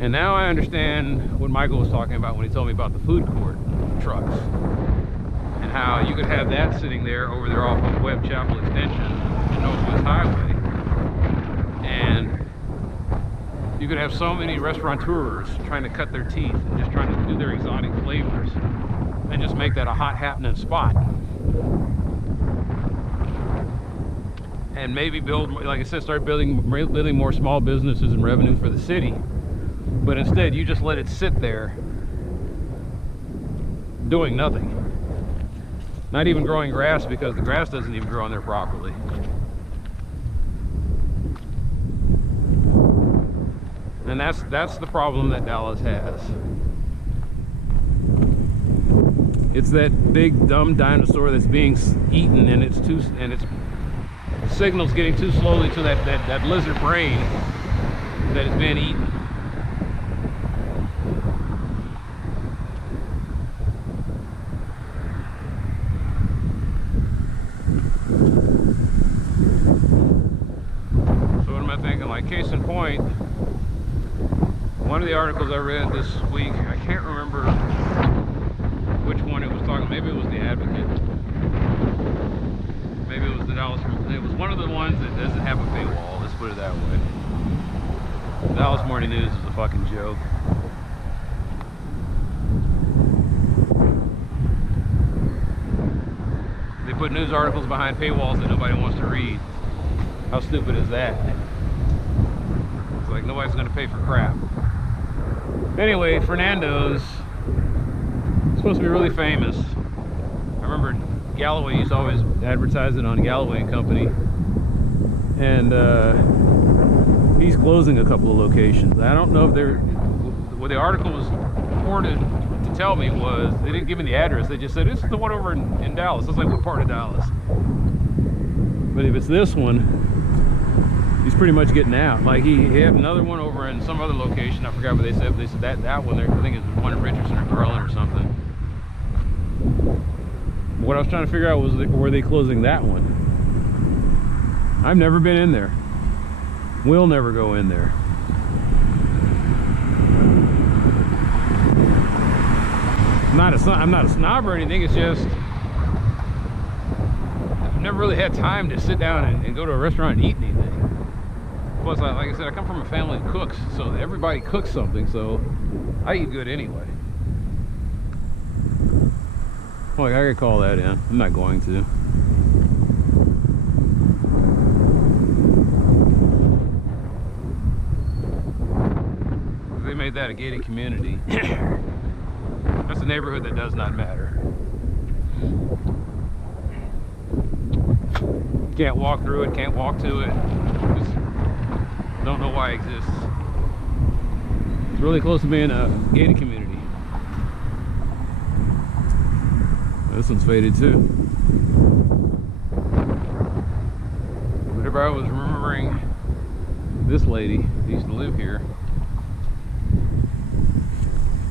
And now I understand what Michael was talking about when he told me about the food court trucks and how you could have that sitting there over there off of Webb Chapel Extension and Northwest Highway, and you could have so many restaurateurs trying to cut their teeth and just trying to do their exotic flavors and just make that a hot happening spot. And maybe build, like I said, start building more small businesses and revenue for the city. But instead, you just let it sit there doing nothing. Not even growing grass, because the grass doesn't even grow on there properly. And that's the problem that Dallas has. It's that big dumb dinosaur that's being eaten, and its signals getting too slowly to that lizard brain that is being eaten. So what am I thinking? Like, case in point, one of the articles I read this week, I can't remember which one it was talking, maybe it was the Advocate. Maybe it was the Dallas. It was one of the ones that doesn't have a paywall. Let's put it that way. The Dallas Morning News is a fucking joke. They put news articles behind paywalls that nobody wants to read. How stupid is that? It's like nobody's gonna pay for crap. Anyway, Fernando's is supposed to be really famous. I remember Galloway used to always advertise it on Galloway and Company. And he's closing a couple of locations. I don't know if they're, what the article was reported to tell me was, they didn't give me the address, they just said, this is the one over in Dallas. I was like, what part of Dallas? But if it's this one, he's pretty much getting out. Like he had another one over in some other location, I forgot what they said, but they said that one there, I think it was one in Richardson or Garland or something. What I was trying to figure out was, were they closing that one? I've never been in there. We'll never go in there. I'm not a snob or anything, it's just I've never really had time to sit down and go to a restaurant and eat anything. Plus, like I said, I come from a family that cooks, so everybody cooks something, so I eat good anyway. Well, I could call that in. I'm not going to. They made that a gated community. That's a neighborhood that does not matter. Can't walk through it, can't walk to it. Just don't know why it exists. It's really close to being a gated community. This one's faded too. Whenever I was remembering this lady who used to live here,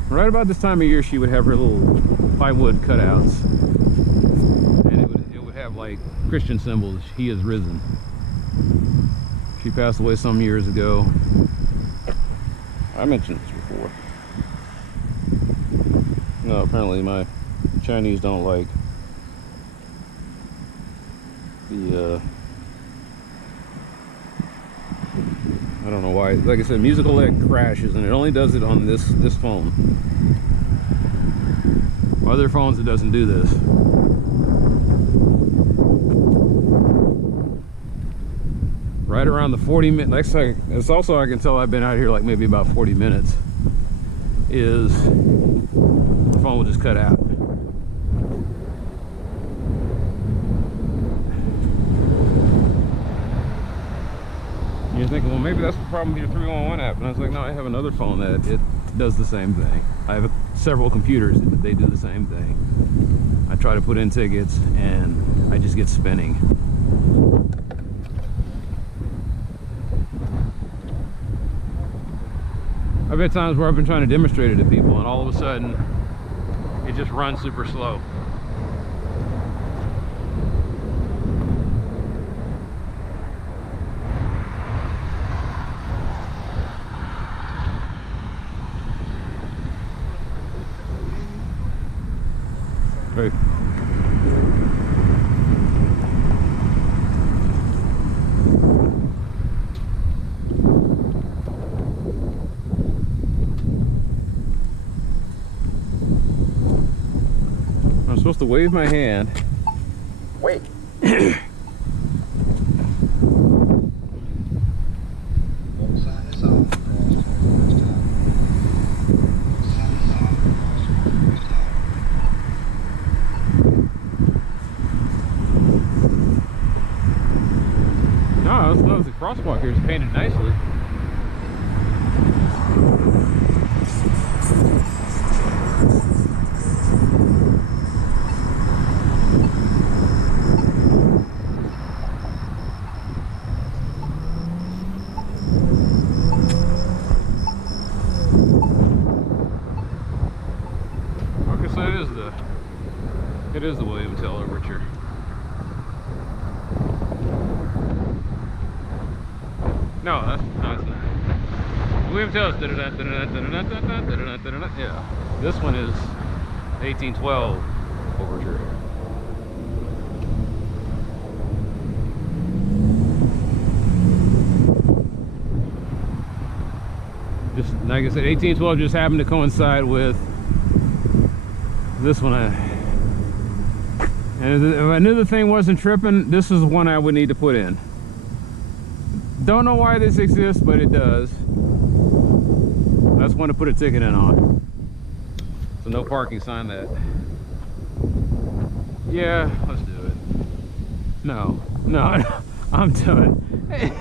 right about this time of year she would have her little plywood cutouts, and it would have like Christian symbols. He has risen. She passed away some years ago. I mentioned this before. No, apparently my Chinese don't like the I don't know why. Like I said, musical crashes, and it only does it on this phone. Other phones, it doesn't do this. Right around the 40 minutes. It's also, I can tell I've been out here like maybe about 40 minutes. Is the phone will just cut out. You're thinking, well, maybe that's the problem with your 311 app. And I was like, no, I have another phone that it does the same thing. I have several computers that they do the same thing. I try to put in tickets and I just get spinning. I've had times where I've been trying to demonstrate it to people and all of a sudden it just runs super slow. Right. I'm supposed to wave my hand. Wait. No, the crosswalk here is painted nicely. Okay, so it is the William Tell Overture. No, it's not. William Tell is yeah. This one is 1812 overture. Just like I said, 1812 just happened to coincide with this one. And if I knew the thing wasn't tripping, this is one I would need to put in. Don't know why this exists, but it does. That's one to put a ticket in on. So no parking sign that. Yeah, let's do it. No, I'm done. Hey.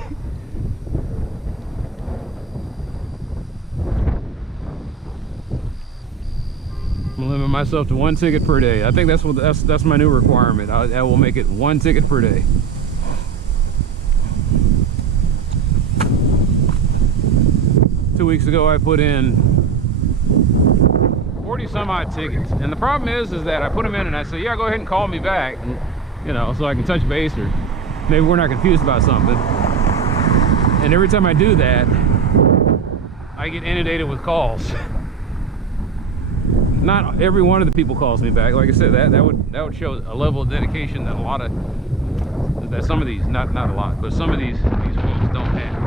I'm gonna limit myself to 1 ticket per day. I think that's my new requirement. I will make it 1 ticket per day. Two weeks ago, I put in 40 some odd tickets, and the problem is that I put them in and I say, yeah, go ahead and call me back, and, you know, so I can touch base, or maybe we're not confused about something. And every time I do that, I get inundated with calls. Not every one of the people calls me back. Like I said, that would show a level of dedication that some of these, not a lot, but some of these folks don't have.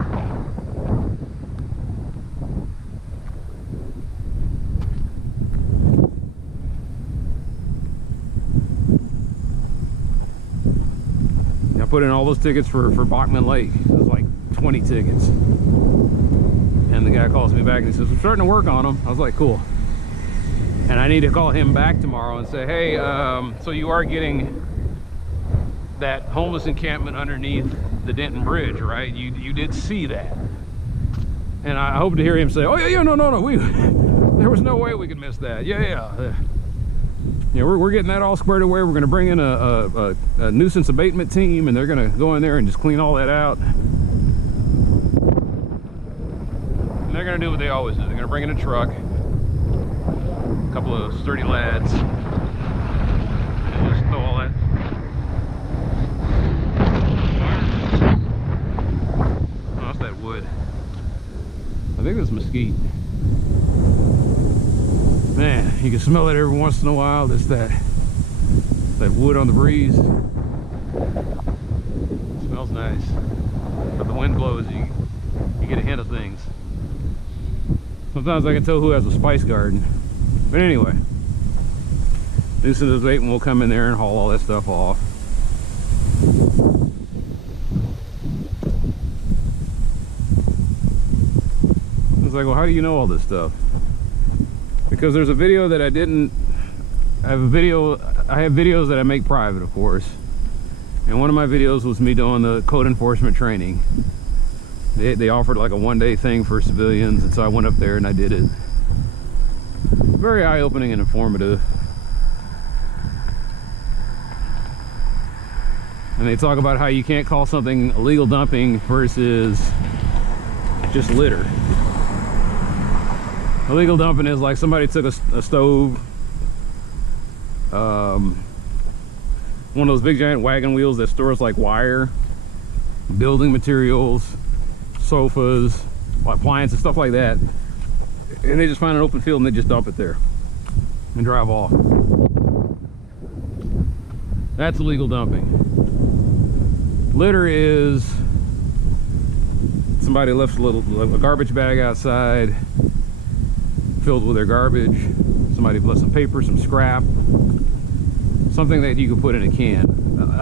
I put in all those tickets for Bachman Lake. It was like 20 tickets. And the guy calls me back and he says, we're starting to work on them. I was like, cool. And I need to call him back tomorrow and say, hey, so you are getting that homeless encampment underneath the Denton Bridge, right? You did see that. And I hope to hear him say, oh, yeah, no, there was no way we could miss that. Yeah, we're getting that all squared away. We're going to bring in a nuisance abatement team, and they're going to go in there and just clean all that out. And they're going to do what they always do. They're going to bring in a truck, a couple of sturdy lads, and just throw all that. Oh, that's that wood. I think that's mesquite. Man, you can smell it every once in a while. It's that wood on the breeze. It smells nice. But the wind blows, you get a hint of things. Sometimes I can tell who has a spice garden. But anyway, nuisance abatement will come in there and haul all that stuff off. It's like, well, how do you know all this stuff? Because there's a video that I have videos that I make private, of course. And one of my videos was me doing the code enforcement training. They offered like a one-day thing for civilians, and so I went up there and I did it. Very eye-opening and informative. And they talk about how you can't call something illegal dumping versus just litter. Illegal dumping is like somebody took a stove, one of those big giant wagon wheels that stores like wire, building materials, sofas, appliances, stuff like that, and they just find an open field and they just dump it there and drive off. That's illegal dumping. Litter is somebody left a garbage bag outside filled with their garbage. Somebody left some paper, some scrap, something that you could put in a can.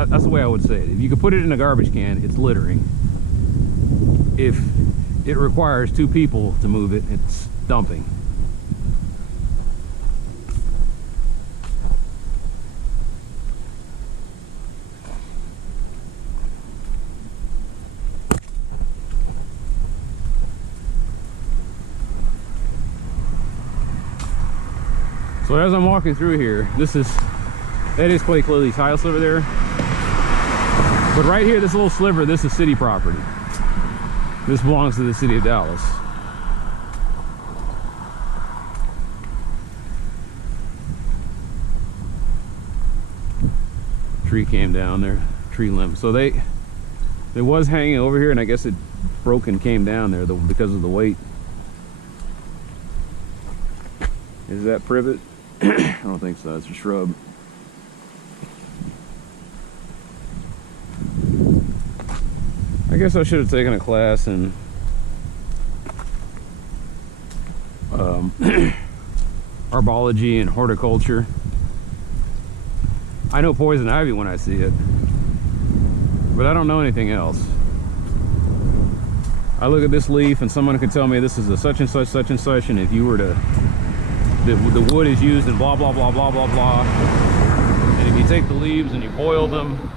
That's the way I would say it. If you could put it in a garbage can, it's littering. If it requires 2 people to move it, it's dumping. So as I'm walking through here, that is Clay Cleely's house over there. But right here, this little sliver, this is city property. This belongs to the city of Dallas. Tree came down there, tree limb. So it was hanging over here, and I guess it broke and came down there because of the weight. Is that privet? I don't think so. It's a shrub. I guess I should have taken a class in herbology and horticulture. I know poison ivy when I see it, but I don't know anything else. I look at this leaf and someone could tell me this is a such and such, and if you were to, the wood is used in blah, blah, blah, blah, blah, blah. And if you take the leaves and you boil them,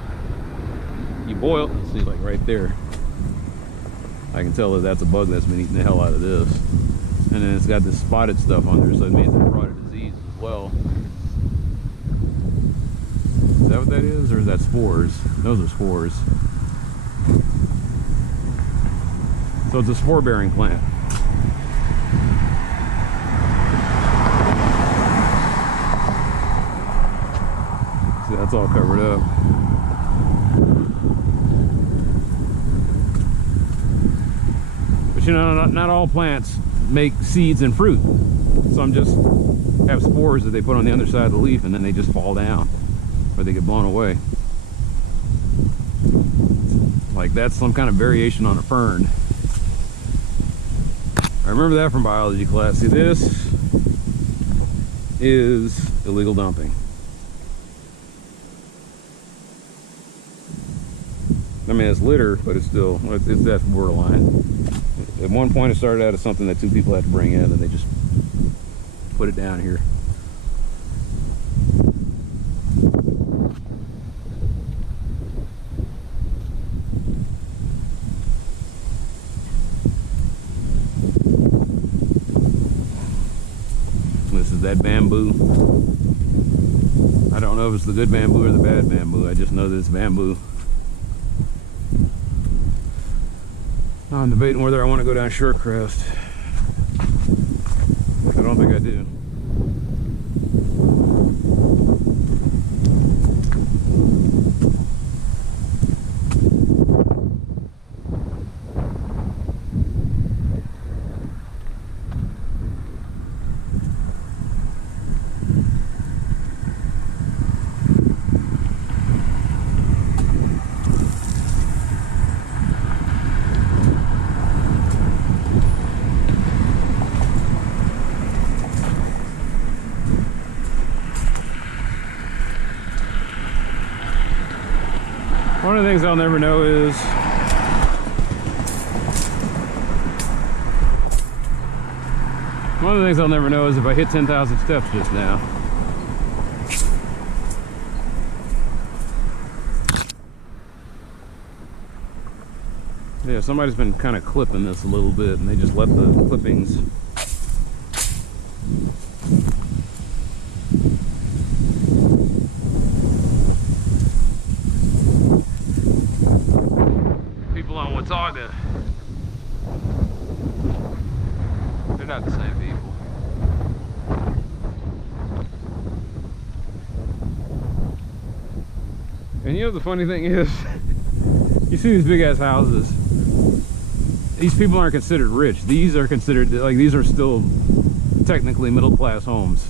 see, like right there, I can tell that that's a bug that's been eating the hell out of this. And then it's got this spotted stuff on there, so it means it brought a disease as well. Is that what that is, or is that spores? Those are spores. So it's a spore-bearing plant. See, that's all covered up. But you know, not all plants make seeds and fruit. Some just have spores that they put on the underside of the leaf, and then they just fall down, or they get blown away. Like that's some kind of variation on a fern. I remember that from biology class. See, this is illegal dumping. I mean, it's litter, but it's still, it's that borderline. At one point, it started out as something that two people had to bring in, and they just put it down here. This is that bamboo. I don't know if it's the good bamboo or the bad bamboo. I just know that it's bamboo. Now I'm debating whether I want to go down Shorecrest. I don't think I do. One of the things I'll never know is if I hit 10,000 steps just now. Yeah, somebody's been kind of clipping this a little bit, and they just let the clippings. They're not the same people. And you know the funny thing is, you see these big ass houses. These people aren't considered rich. These are considered, like, these are still technically middle class homes.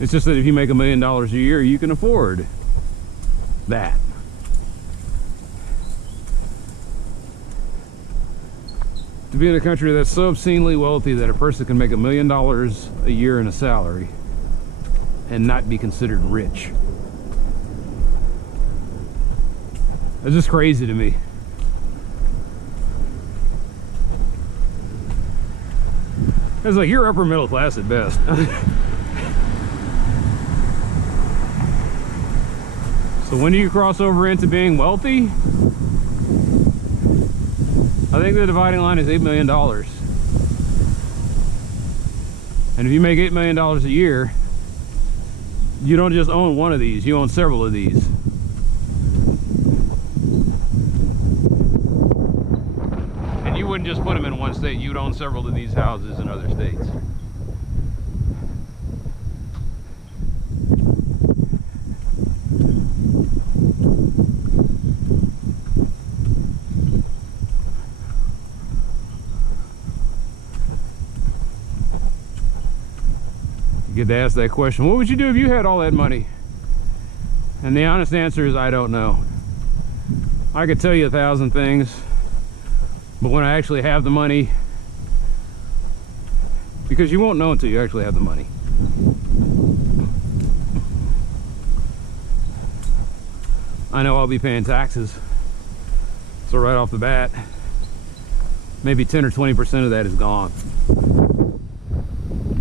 It's just that if you make $1 million a year, you can afford that. To be in a country that's so obscenely wealthy that a person can make $1 million a year in a salary and not be considered rich. That's just crazy to me. It's like you're upper middle class at best. So when do you cross over into being wealthy? I think the dividing line is $8 million. And if you make $8 million a year, you don't just own one of these, you own several of these. And you wouldn't just put them in one state, you'd own several of these houses in other states. Get to ask that question, what would you do if you had all that money? And the honest answer is, I don't know. I could tell you 1,000 things, but when I actually have the money, because you won't know until you actually have the money. I know I'll be paying taxes, so right off the bat, maybe 10 or 20% of that is gone.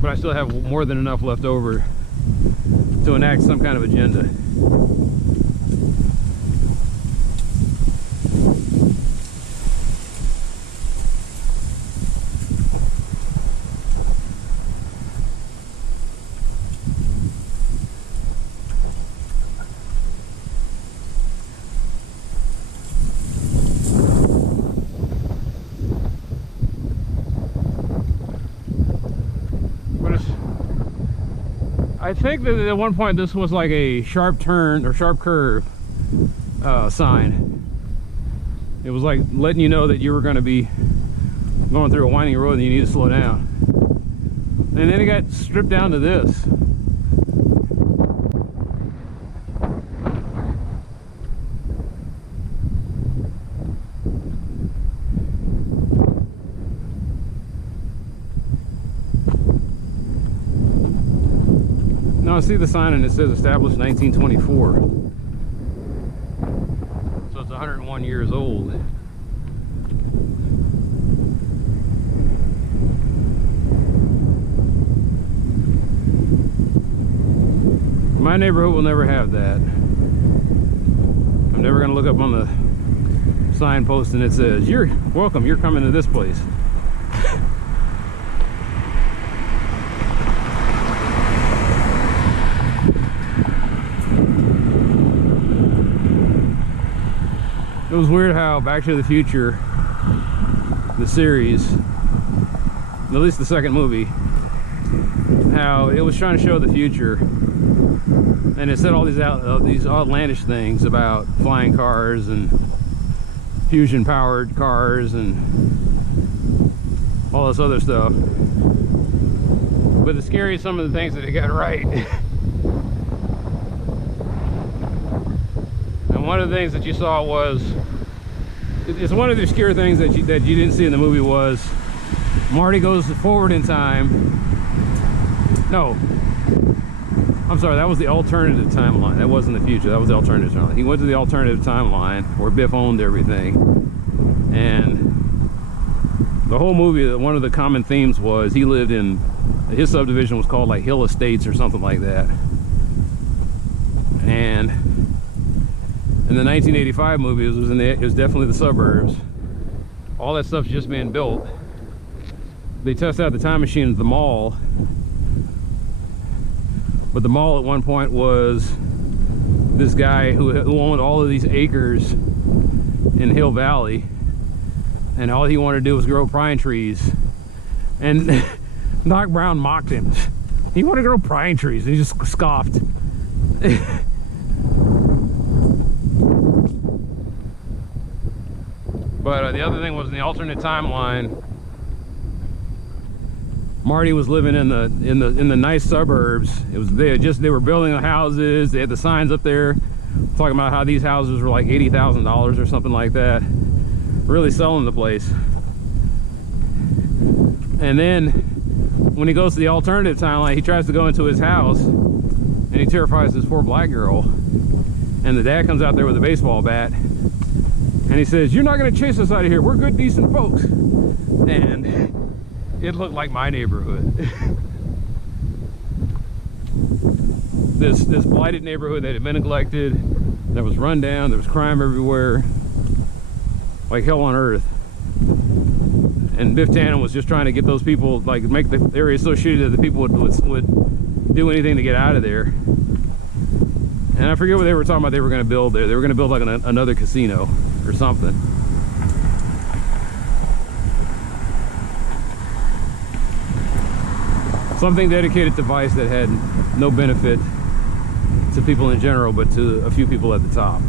But I still have more than enough left over to enact some kind of agenda. I think that at one point this was like a sharp turn or sharp curve sign. It was like letting you know that you were going to be going through a winding road and you need to slow down. And then it got stripped down to this. Now I see the sign and it says established 1924. So it's 101 years old. My neighborhood will never have that. I'm never going to look up on the signpost and it says, "You're welcome, you're coming to this place." It was weird how Back to the Future, the series, at least the second movie, how it was trying to show the future, and it said all these outlandish things about flying cars and fusion powered cars and all this other stuff. But the scary is some of the things that it got right. And one of the things that you saw was, it's one of the scary things that you didn't see in the movie was Marty goes forward in time. No, I'm sorry, that was the alternative timeline. That wasn't the future, that was the alternative timeline. He went to the alternative timeline where Biff owned everything. And the whole movie, one of the common themes was he lived in, his subdivision was called like Hill Estates or something like that. And in the 1985 movie, it was definitely the suburbs. All that stuff's just being built. They test out the time machine at the mall. But the mall at one point was this guy who owned all of these acres in Hill Valley. And all he wanted to do was grow pine trees. And Doc Brown mocked him. He wanted to grow pine trees. And he just scoffed. But the other thing was, in the alternate timeline, Marty was living in the nice suburbs. It was they were building the houses. They had the signs up there talking about how these houses were like $80,000 or something like that. Really selling the place. And then when he goes to the alternative timeline, he tries to go into his house and he terrifies this poor black girl. And the dad comes out there with a baseball bat. And he says, "You're not going to chase us out of here. We're good, decent folks." And it looked like my neighborhood. This blighted neighborhood that had been neglected, that was run down, there was crime everywhere, like hell on earth. And Biff Tannen was just trying to get those people, like make the area so shitty that the people would do anything to get out of there. And I forget what they were talking about they were going to build there. They were going to build like another casino or something. Something dedicated to vice that had no benefit to people in general, but to a few people at the top.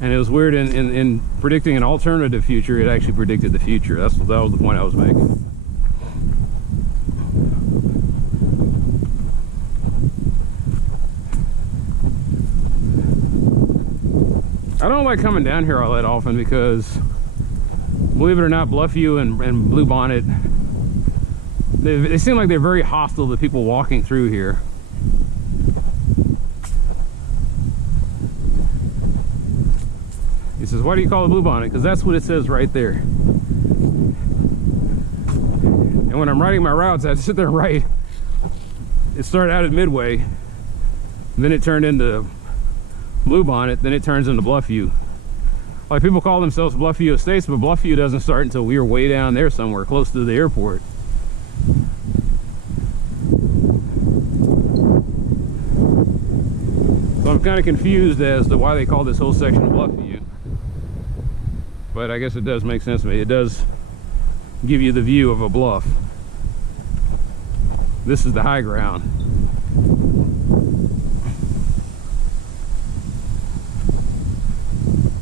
And it was weird, in predicting an alternative future, it actually predicted the future. That was the point I was making. I don't like coming down here all that often because, believe it or not, Bluffview and Bluebonnet, they seem like they're very hostile to people walking through here. He says, why do you call it Bluebonnet? Because that's what it says right there. And when I'm writing my routes, I sit there and write. It started out at Midway, then it turned into Bluebonnet, then it turns into Bluffview. Like, people call themselves Bluffview Estates, but Bluffview doesn't start until we are way down there somewhere close to the airport. So I'm kind of confused as to why they call this whole section Bluffview. But I guess it does make sense to me. It does give you the view of a bluff. This is the high ground.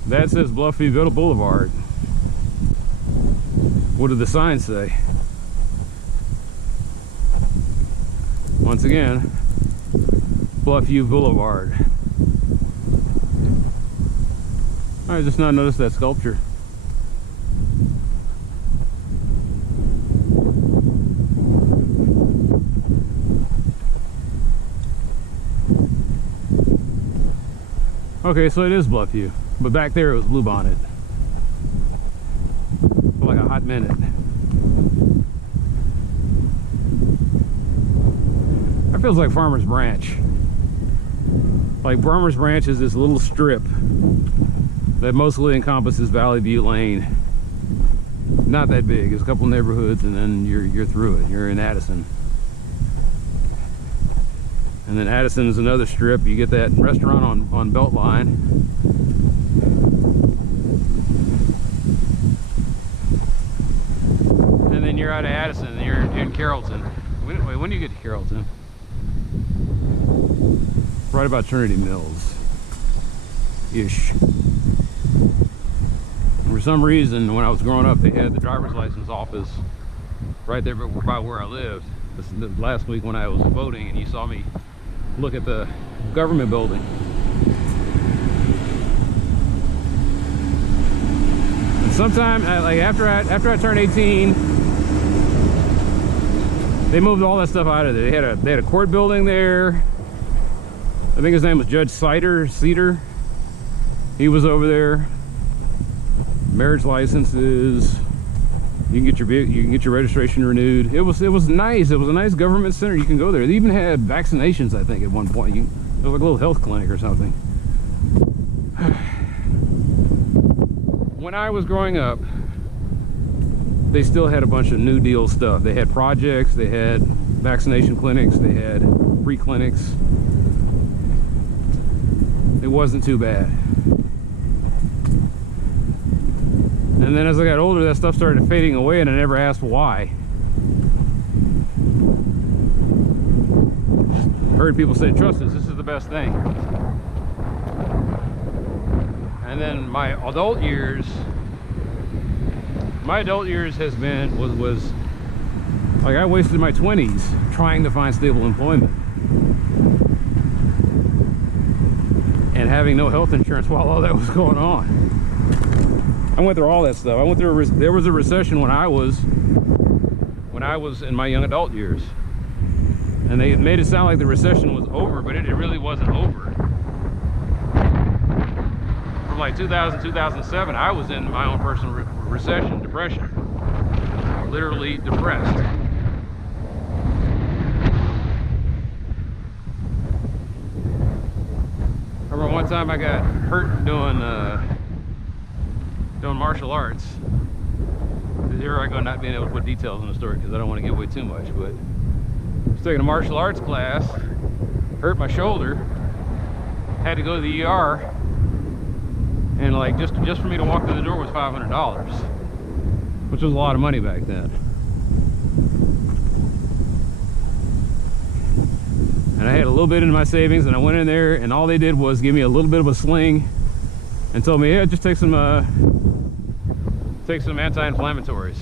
That says Bluffview Boulevard. What did the sign say? Once again, Bluffview Boulevard. I just not noticed that sculpture. Okay, so it is Bluffview, but back there it was Bluebonnet for like a hot minute. That feels like Farmer's Branch. Like, Farmer's Branch is this little strip that mostly encompasses Valley View Lane. Not that big. It's a couple neighborhoods, and then you're through it. You're in Addison. And then Addison is another strip. You get that restaurant on Beltline. And then you're out of Addison and you're in Carrollton. When do you get to Carrollton? Right about Trinity Mills ish. For some reason, when I was growing up, they had the driver's license office right there by where I lived. This is last week when I was voting, and you saw me look at the government building. And sometime, like after I turned 18, they moved all that stuff out of there. They had a court building there. I think his name was Judge Cedar. He was over there. Marriage licenses. You can get your registration renewed. It was nice. It was a nice government center. You can go there. They even had vaccinations, I think, at one point. It was like a little health clinic or something. When I was growing up, they still had a bunch of New Deal stuff. They had projects, they had vaccination clinics, they had free clinics. It wasn't too bad. And then as I got older, that stuff started fading away, and I never asked why. Heard people say, trust us, this is the best thing. And then my adult years was like, I wasted my 20s trying to find stable employment and having no health insurance while all that was going on. I went through all that stuff. I went through there was a recession when I was in my young adult years, and they made it sound like the recession was over, but it really wasn't over. From like 2000, 2007, I was in my own personal depression, literally depressed. I remember one time I got hurt doing martial arts. Here I go, not being able to put details on the story because I don't want to give away too much, but I was taking a martial arts class, hurt my shoulder, had to go to the ER, and like just for me to walk through the door was $500, which was a lot of money back then. And I had a little bit in my savings, and I went in there, and all they did was give me a little bit of a sling and told me, yeah, just take some anti-inflammatories.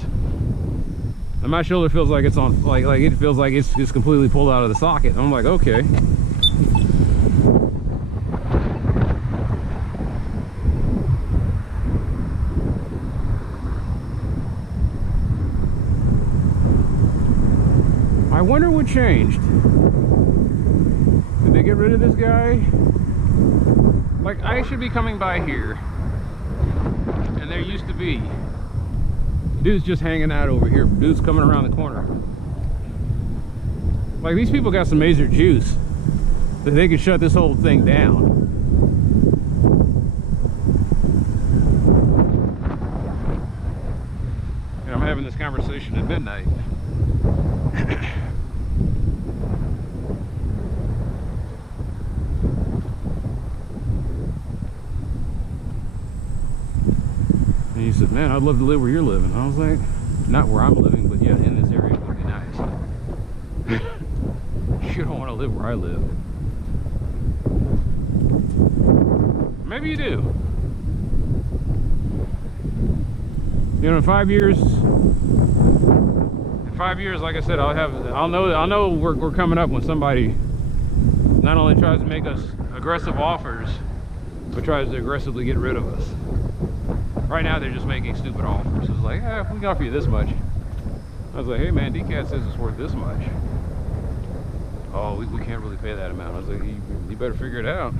And my shoulder feels like it's on, like it feels like it's just completely pulled out of the socket. And I'm like, okay. wonder what changed. Did they get rid of this guy? Like, I should be coming by here, and there used to be dudes just hanging out over here, dudes coming around the corner. Like, these people got some major juice that they could shut this whole thing down. And I'm having this conversation at midnight. And he said, man, I'd love to live where you're living. I was like, not where I'm living, but yeah, in this area would be nice. You don't want to live where I live. Maybe you do. You know, in 5 years, like I said, I'll know we're coming up when somebody not only tries to make us aggressive offers, but tries to aggressively get rid of us. Right now, they're just making stupid offers. It's like, we can offer you this much. I was like, hey man, DCAT says it's worth this much. Oh, we can't really pay that amount. I was like, you better figure it out.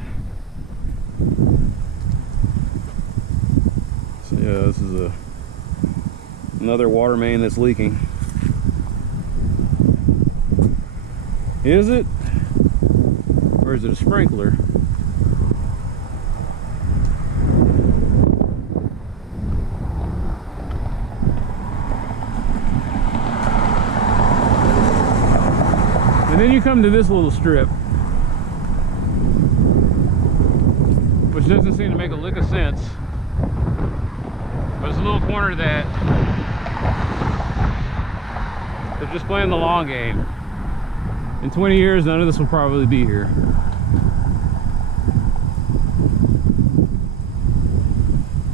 So yeah, this is another water main that's leaking. Is it? Or is it a sprinkler? And then you come to this little strip, which doesn't seem to make a lick of sense. But it's a little corner that they're just playing the long game. In 20 years, none of this will probably be here.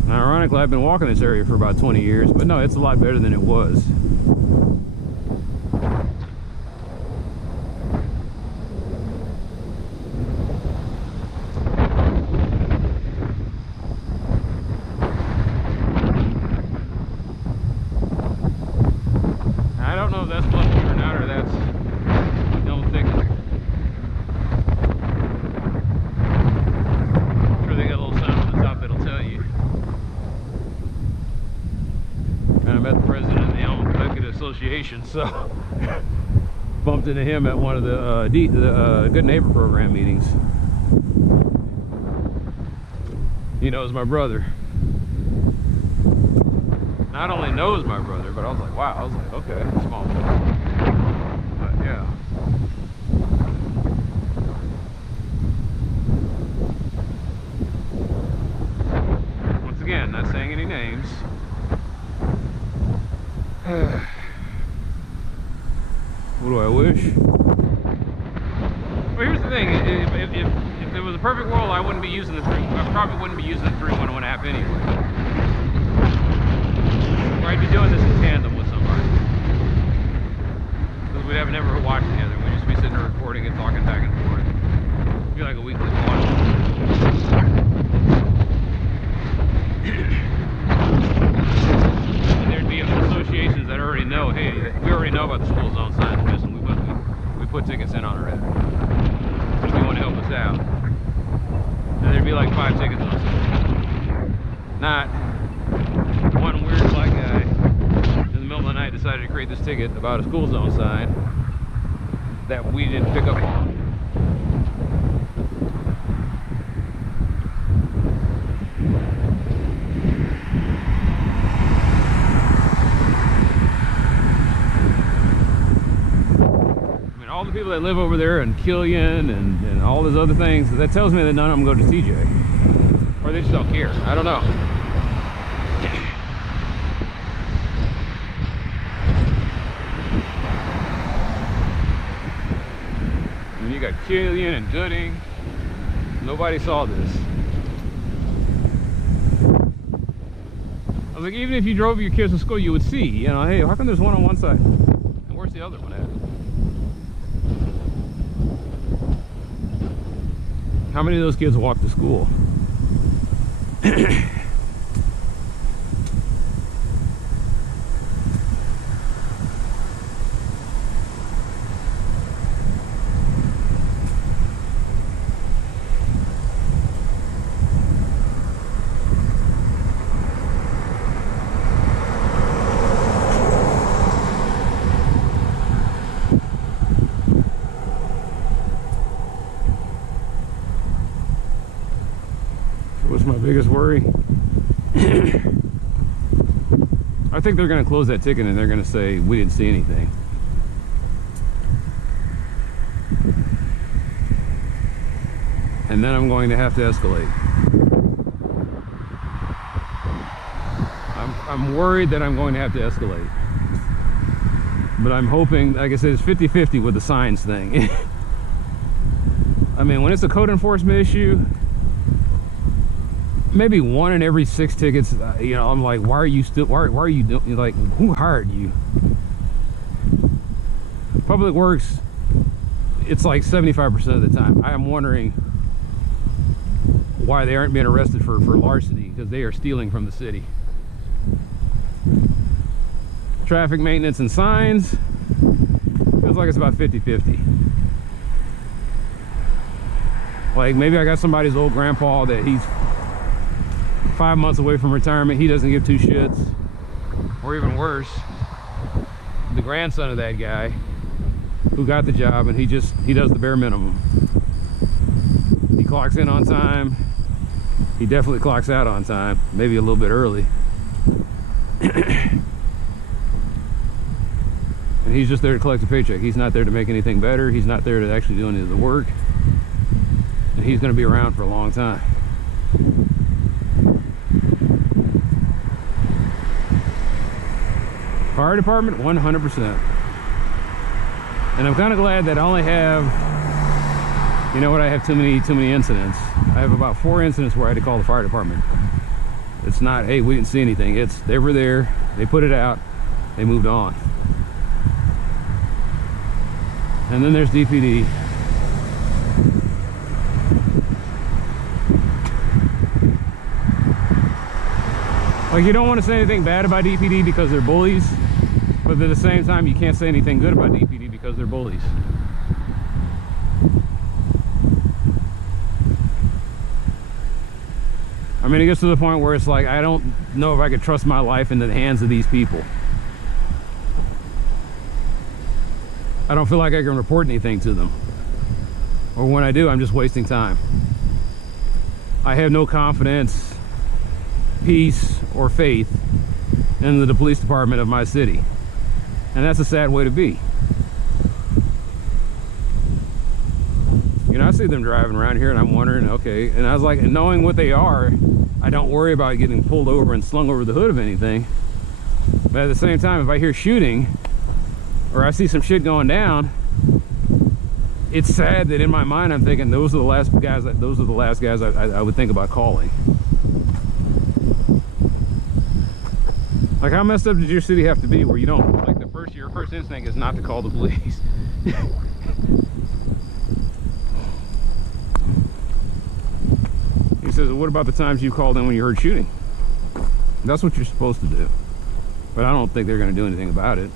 And ironically, I've been walking this area for about 20 years, but no, it's a lot better than it was. I don't know if that's Bluffview or not, or that's Don't Think. I'm sure they got a little sign on the top that'll tell you. And I met the president of the Untitled Association, so bumped into him at one of the Good Neighbor Program meetings. He knows my brother. Not only knows my brother, but I was like, wow. I was like, okay, small world. But yeah. Once again, not saying any names. What do I wish? Well, here's the thing. If it was a perfect world, I wouldn't be using the I probably wouldn't be using the 311 app anyway. I'd be doing this in tandem with somebody. Because we'd have never watched together. We'd just be sitting there recording and talking back and forth. It'd be like a weekly watch. And there'd be associations that already know, hey, we already know about the school zone signs, and we put tickets in on already. If you want to help us out. And there'd be like 5 tickets on something. Not one weird black guy in the middle of the night decided to create this ticket about a school zone sign that we didn't pick up on. I mean, all the people that live over there in Killian and all those other things, that tells me that none of them go to TJ. Or they just don't care. I don't know. You got Killian and Gooding. Nobody saw this. I was like, even if you drove your kids to school, you would see, you know, hey, how come there's one on one side? And where's the other one at? How many of those kids walk to school? biggest worry. I think they're going to close that ticket and they're going to say we didn't see anything. And then I'm going to have to escalate. I'm worried that I'm going to have to escalate. But I'm hoping, like I said, it's 50-50 with the signs thing. I mean, when it's a code enforcement issue, maybe 1 in every 6 tickets, you know, I'm like, why are you doing, like, who hired you? Public Works, it's like 75% of the time. I'm wondering why they aren't being arrested for larceny, because they are stealing from the city. Traffic maintenance and signs, feels like it's about 50-50. Like, maybe I got somebody's old grandpa that he's 5 months away from retirement, he doesn't give 2 shits. Or even worse, the grandson of that guy who got the job, and he does the bare minimum. He clocks in on time. He definitely clocks out on time, maybe a little bit early. And he's just there to collect a paycheck. He's not there to make anything better. He's not there to actually do any of the work. And he's going to be around for a long time. Fire department, 100%. And I'm kind of glad that I only have, you know what, I have too many incidents. I have about 4 incidents where I had to call the fire department. It's not, hey, we didn't see anything. It's, they were there, they put it out, they moved on. And then there's DPD. Like, you don't want to say anything bad about DPD because they're bullies, but at the same time, you can't say anything good about DPD because they're bullies. I mean, it gets to the point where it's like, I don't know if I could trust my life into the hands of these people. I don't feel like I can report anything to them. Or when I do, I'm just wasting time. I have no confidence, peace, or faith in the police department of my city. And that's a sad way to be. You know, I see them driving around here and I'm wondering, okay, and I was like, and knowing what they are, I don't worry about getting pulled over and slung over the hood of anything. But at the same time, if I hear shooting or I see some shit going down, it's sad that in my mind I'm thinking those are the last guys I would think about calling. Like, how messed up did your city have to be where you don't, like, your first instinct is not to call the police? He says, what about the times you called in when you heard shooting? That's what you're supposed to do. But I don't think they're going to do anything about it.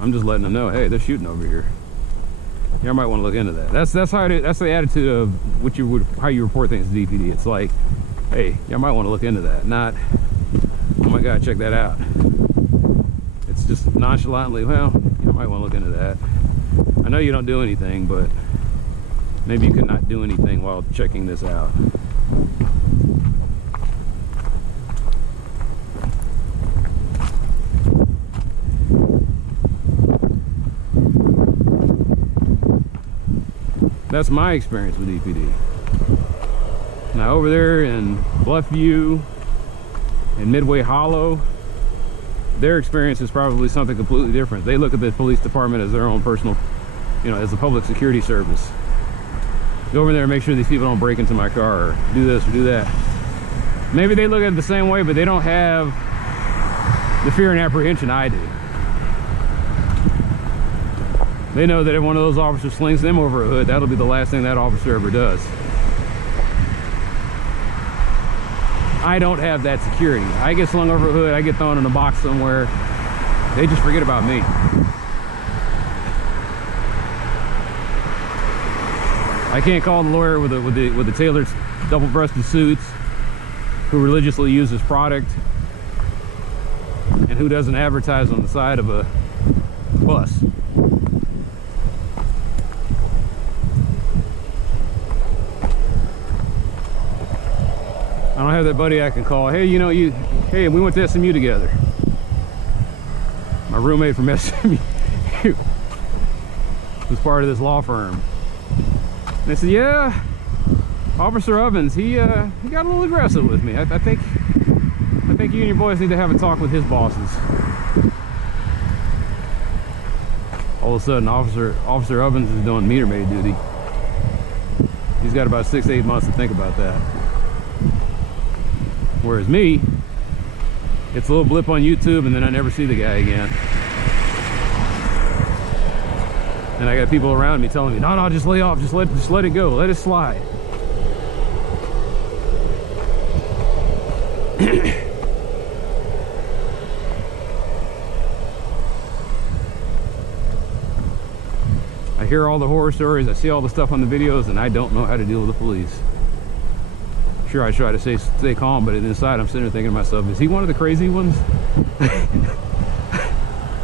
I'm just letting them know, hey, they're shooting over here. You might want to look into that. That's the attitude of how you report things to DPD. It's like, hey, you might want to look into that. Not, oh my God, check that out. It's just nonchalantly, well, you might want to look into that. I know you don't do anything, but maybe you could not do anything while checking this out. That's my experience with EPD. Now over there in Bluffview and Midway Hollow, their experience is probably something completely different. They look at the police department as their own personal, you know, as a public security service. Go over there and make sure these people don't break into my car or do this or do that. Maybe they look at it the same way, but they don't have the fear and apprehension I do. They know that if one of those officers slings them over a hood, that'll be the last thing that officer ever does. I don't have that security. I get slung over a hood, I get thrown in a box somewhere. They just forget about me. I can't call the lawyer with the tailored double-breasted suits who religiously uses product and who doesn't advertise on the side of a bus. don't have that buddy I can call. Hey, you know, hey, we went to SMU together. My roommate from SMU was part of this law firm. And they said, yeah, Officer Ovens, he got a little aggressive with me. I think you and your boys need to have a talk with his bosses. All of a sudden, Officer Ovens is doing meter maid duty. He's got about 6 to 8 months to think about that. Whereas me, it's a little blip on YouTube and then I never see the guy again. And I got people around me telling me, no, just lay off, just let it go, let it slide. I hear all the horror stories, I see all the stuff on the videos, and I don't know how to deal with the police. Sure, I try to stay calm, but inside I'm sitting there thinking to myself, is he one of the crazy ones?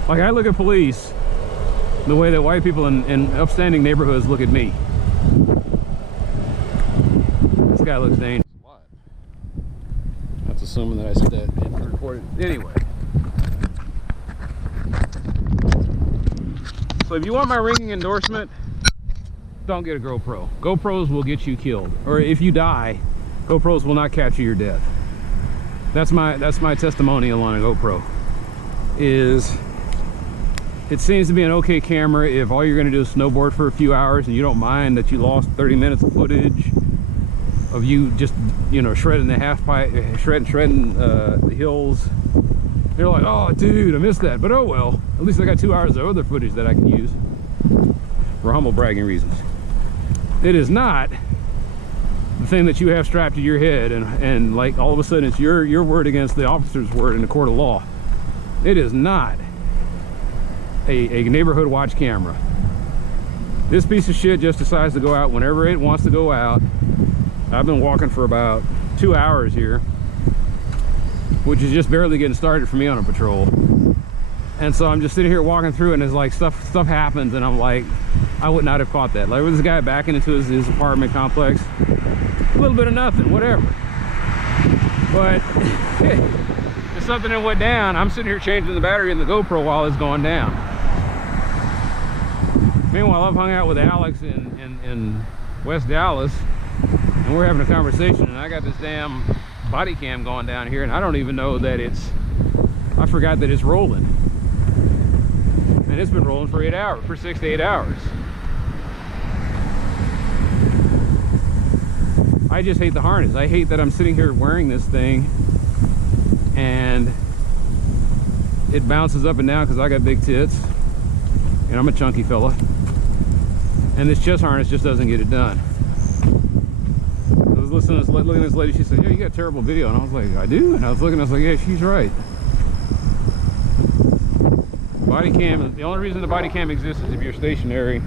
Like, I look at police the way that white people in upstanding neighborhoods look at me. This guy looks dangerous. That's assuming that I said that in the recording. Anyway. So if you want my ringing endorsement, don't get a GoPro. GoPros will get you killed. Or if you die, GoPros will not capture your death. That's my testimonial on a GoPro. It seems to be an okay camera if all you're going to do is snowboard for a few hours and you don't mind that you lost 30 minutes of footage of you just, you know, shredding the half pipe, shredding the hills. They're like, oh dude, I missed that, but oh well, at least I got 2 hours of other footage that I can use for humble bragging reasons. It is not the thing that you have strapped to your head and like all of a sudden it's your word against the officer's word in the court of law. It is not a neighborhood watch camera. This piece of shit just decides to go out whenever it wants to go out. I've been walking for about 2 hours here, which is just barely getting started for me on a patrol. And so I'm just sitting here walking through and it's like stuff happens and I'm like, I would not have caught that. Like, with this guy backing into his apartment complex, a little bit of nothing, whatever. But if something that went down, I'm sitting here changing the battery in the GoPro while it's going down. Meanwhile, I've hung out with Alex in West Dallas and we're having a conversation and I got this damn body cam going down here and I don't even know that I forgot that it's rolling. And it's been rolling for 6 to 8 hours. I just hate the harness. I hate that I'm sitting here wearing this thing and it bounces up and down because I got big tits and I'm a chunky fella. And this chest harness just doesn't get it done. I was looking at this lady, she said, yeah, you got terrible video. And I was like, I do? And I was looking, I was like, yeah, she's right. Body cam, the only reason the body cam exists is if you're stationary.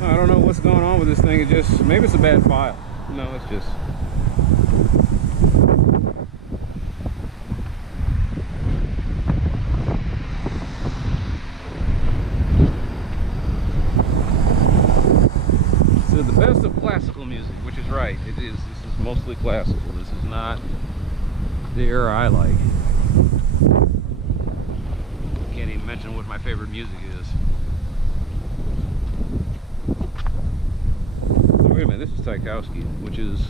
I don't know what's going on with this thing. It just, maybe it's a bad file. No, it's just. So the best of classical music, which is right. It is. This is mostly classical. This is not the era I like. Can't even mention what my favorite music is. Wait a minute, this is Tchaikovsky, which is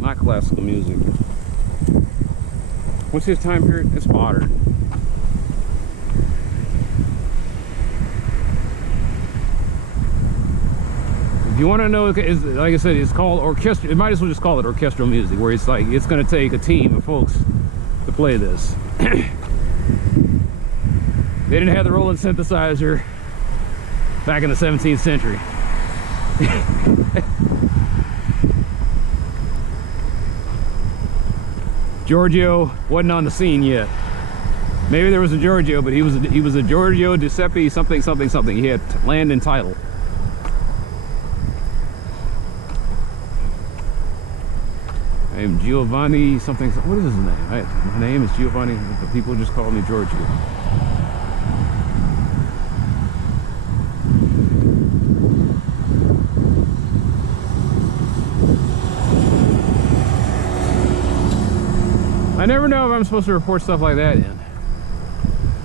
not classical music. What's his time period? It's modern. If you want to know, like I said, it's called orchestral. It might as well just call it orchestral music, where it's like it's going to take a team of folks to play this. They didn't have the Roland synthesizer back in the 17th century. Giorgio wasn't on the scene yet. Maybe there was a Giorgio, but he was a Giorgio Giuseppe something something something. He had land and title. I'm Giovanni something. What is his name? My name is Giovanni, but people just call me Giorgio. I never know if I'm supposed to report stuff like that in.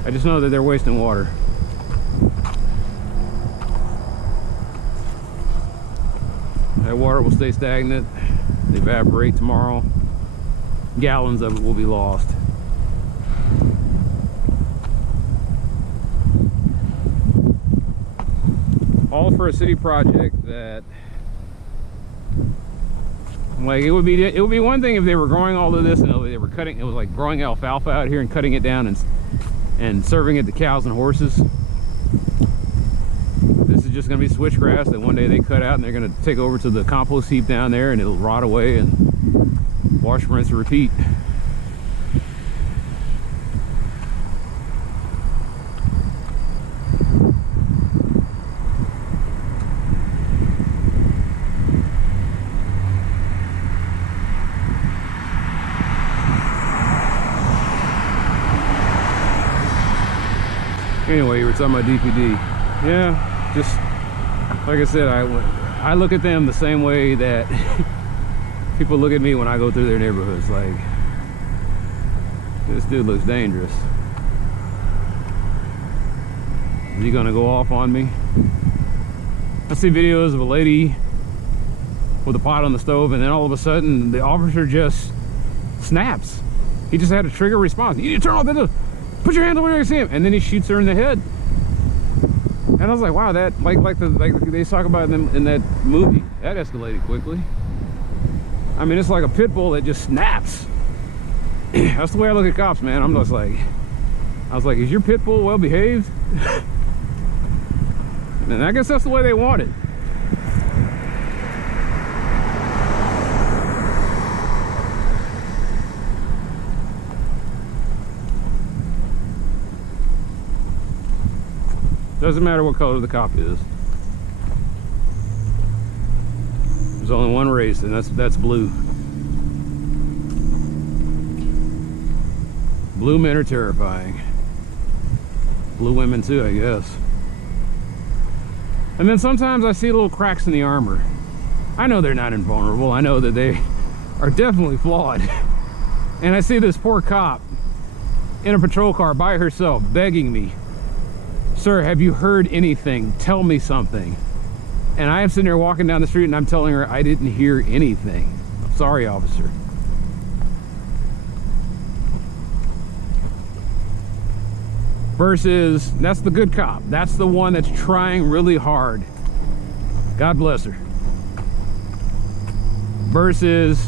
I just know that they're wasting water. That water will stay stagnant, evaporate tomorrow. Gallons of it will be lost. All for a city project that, like, it would be one thing if they were growing all of this and they were cutting, it was like growing alfalfa out here and cutting it down and serving it to cows and horses. This is just going to be switchgrass that one day they cut out and they're going to take over to the compost heap down there and it'll rot away and wash, rinse, and repeat. Anyway, you were talking about DPD. Yeah, just like I said, I look at them the same way that people look at me when I go through their neighborhoods. Like, this dude looks dangerous. Is he gonna go off on me? I see videos of a lady with a pot on the stove, and then all of a sudden the officer just snaps. He just had a trigger response. You need to turn off the, put your hands over there and see him, and then he shoots her in the head. And I was like, wow, that like they talk about in that movie, that escalated quickly. I mean, it's like a pit bull that just snaps. That's the way I look at cops, man. I'm just like, I was like, is your pit bull well behaved? And I guess that's the way they want it. Doesn't matter what color the cop is. There's only one race, and that's blue. Blue men are terrifying. Blue women too, I guess. And then sometimes I see little cracks in the armor. I know they're not invulnerable. I know that they are definitely flawed. And I see this poor cop in a patrol car by herself begging me, sir, have you heard anything? Tell me something. And I am sitting there walking down the street and I'm telling her I didn't hear anything. Sorry, officer. Versus, that's the good cop. That's the one that's trying really hard. God bless her. Versus,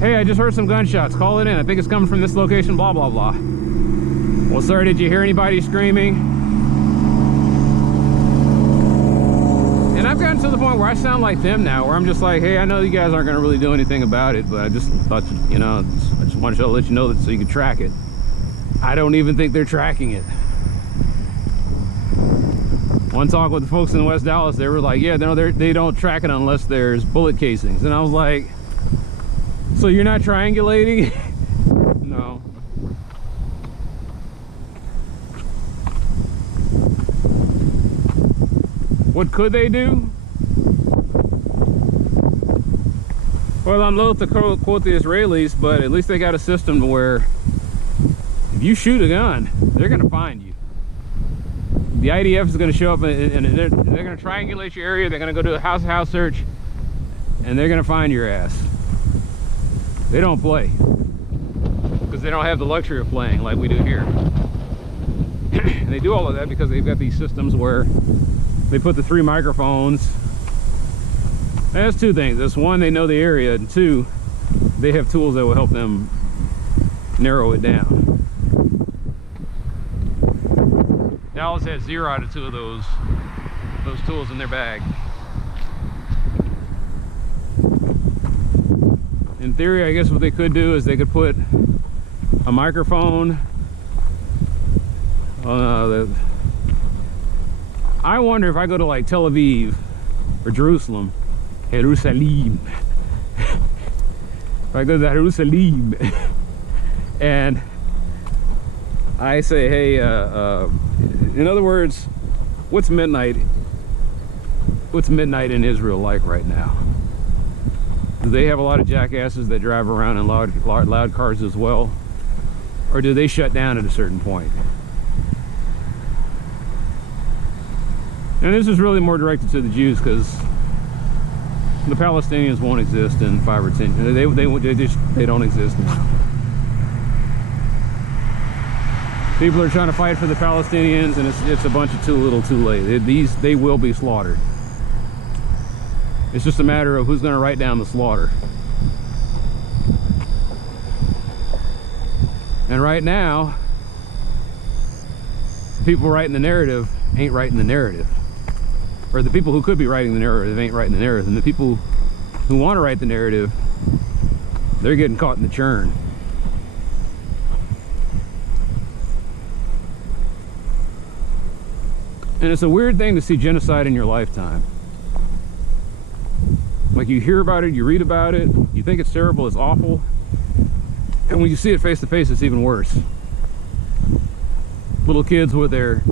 hey, I just heard some gunshots. Call it in. I think it's coming from this location, blah, blah, blah. Well, sir, did you hear anybody screaming? And I've gotten to the point where I sound like them now, where I'm just like, hey, I know you guys aren't going to really do anything about it, but I just thought, you know, I just wanted to let you know that so you could track it. I don't even think they're tracking it. One talk with the folks in West Dallas, they were like, yeah, no, they don't track it unless there's bullet casings. And I was like, so you're not triangulating? No. What could they do? Well, I'm loath to quote the Israelis, but at least they got a system to where if you shoot a gun, they're going to find you. The IDF is going to show up and they're going to triangulate your area. They're going to go do a house-to-house search, and they're going to find your ass. They don't play because they don't have the luxury of playing like we do here. And they do all of that because they've got these systems where they put the 3 microphones. And that's 2 things. That's 1, they know the area, and 2, they have tools that will help them narrow it down. Dallas had 0 out of 2 of those tools in their bag. In theory, I guess what they could do is they could put a microphone. I wonder if I go to like Tel Aviv or Jerusalem, if I go to Jerusalem and I say, hey, in other words, what's midnight in Israel like right now? Do they have a lot of jackasses that drive around in loud cars as well? Or do they shut down at a certain point? And this is really more directed to the Jews, because the Palestinians won't exist in 5 or 10 years. They don't exist now. People are trying to fight for the Palestinians, and it's a bunch of too little too late. They will be slaughtered. It's just a matter of who's going to write down the slaughter. And right now, the people writing the narrative ain't writing the narrative. Or the people who could be writing the narrative ain't writing the narrative. And the people who want to write the narrative, they're getting caught in the churn. And it's a weird thing to see genocide in your lifetime. Like, you hear about it, you read about it, you think it's terrible, it's awful. And when you see it face to face, it's even worse. Little kids with their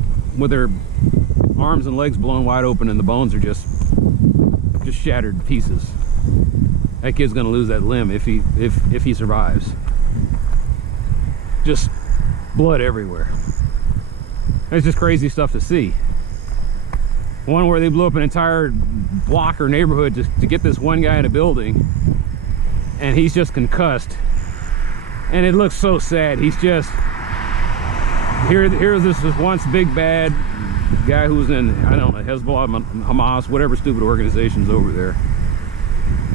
arms and legs blown wide open, and the bones are just shattered to pieces. That kid's gonna lose that limb if he survives. Just blood everywhere. It's just crazy stuff to see. One where they blew up an entire block or neighborhood just to get this one guy in a building, and he's just concussed. And it looks so sad. He's just here's this once big bad guy who's in, I don't know, Hezbollah, Hamas, whatever stupid organization's over there,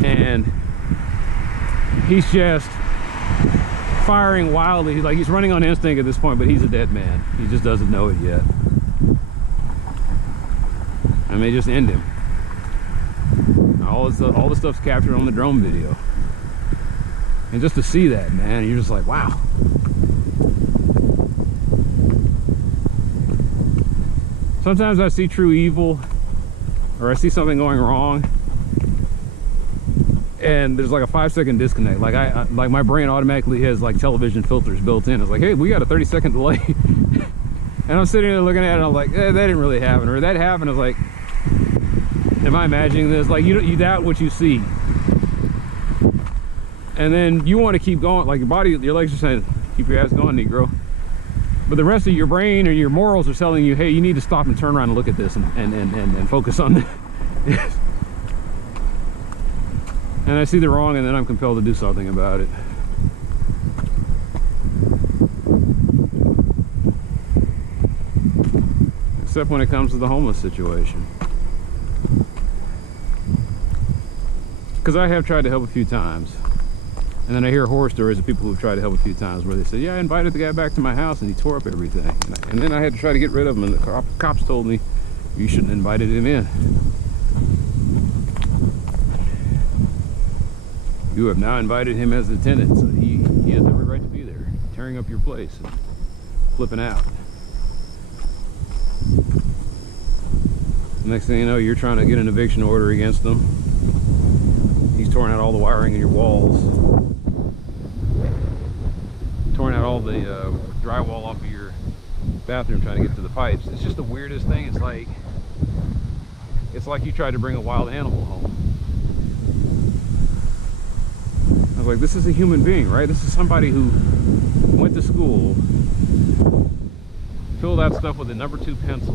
and he's just firing wildly. He's running on instinct at this point, but he's a dead man. He just doesn't know it yet. And they just end him. All the stuff's captured on the drone video. And just to see that, man, you're just like, wow. Sometimes I see true evil, or I see something going wrong, and there's like a 5-second disconnect. Like my brain automatically has like television filters built in. It's like, hey, we got a 30-second delay. And I'm sitting there looking at it, and I'm like, that didn't really happen. Or that happened. I was like, am I imagining this? Like, you doubt what you see. And then you want to keep going. Like, your body, your legs are saying, keep your ass going, Negro. But the rest of your brain or your morals are telling you, hey, you need to stop and turn around and look at this and focus on this. And I see the wrong, and then I'm compelled to do something about it. Except when it comes to the homeless situation. Because I have tried to help a few times. And then I hear horror stories of people who've tried to help a few times where they say, yeah, I invited the guy back to my house and he tore up everything. And then I had to try to get rid of him, and the cops told me, you shouldn't have invited him in. You have now invited him as a tenant, so he has every right to be there, tearing up your place and flipping out. The next thing you know, you're trying to get an eviction order against them. He's torn out all the wiring in your walls, torn out all the drywall off of your bathroom trying to get to the pipes. It's just the weirdest thing. It's like you tried to bring a wild animal home. I was like, this is a human being, right? This is somebody who went to school, filled out stuff with a number 2 pencil.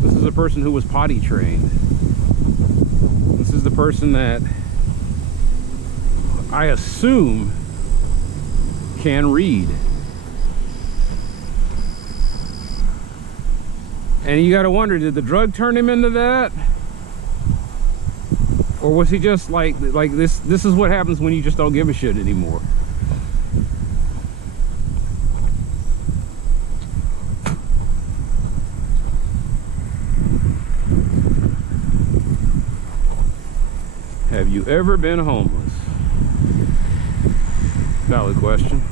This is a person who was potty trained. This is the person that I assume can read. And you gotta wonder, did the drug turn him into that? Or was he just like this? This is what happens when you just don't give a shit anymore. Have you ever been homeless? Valid question.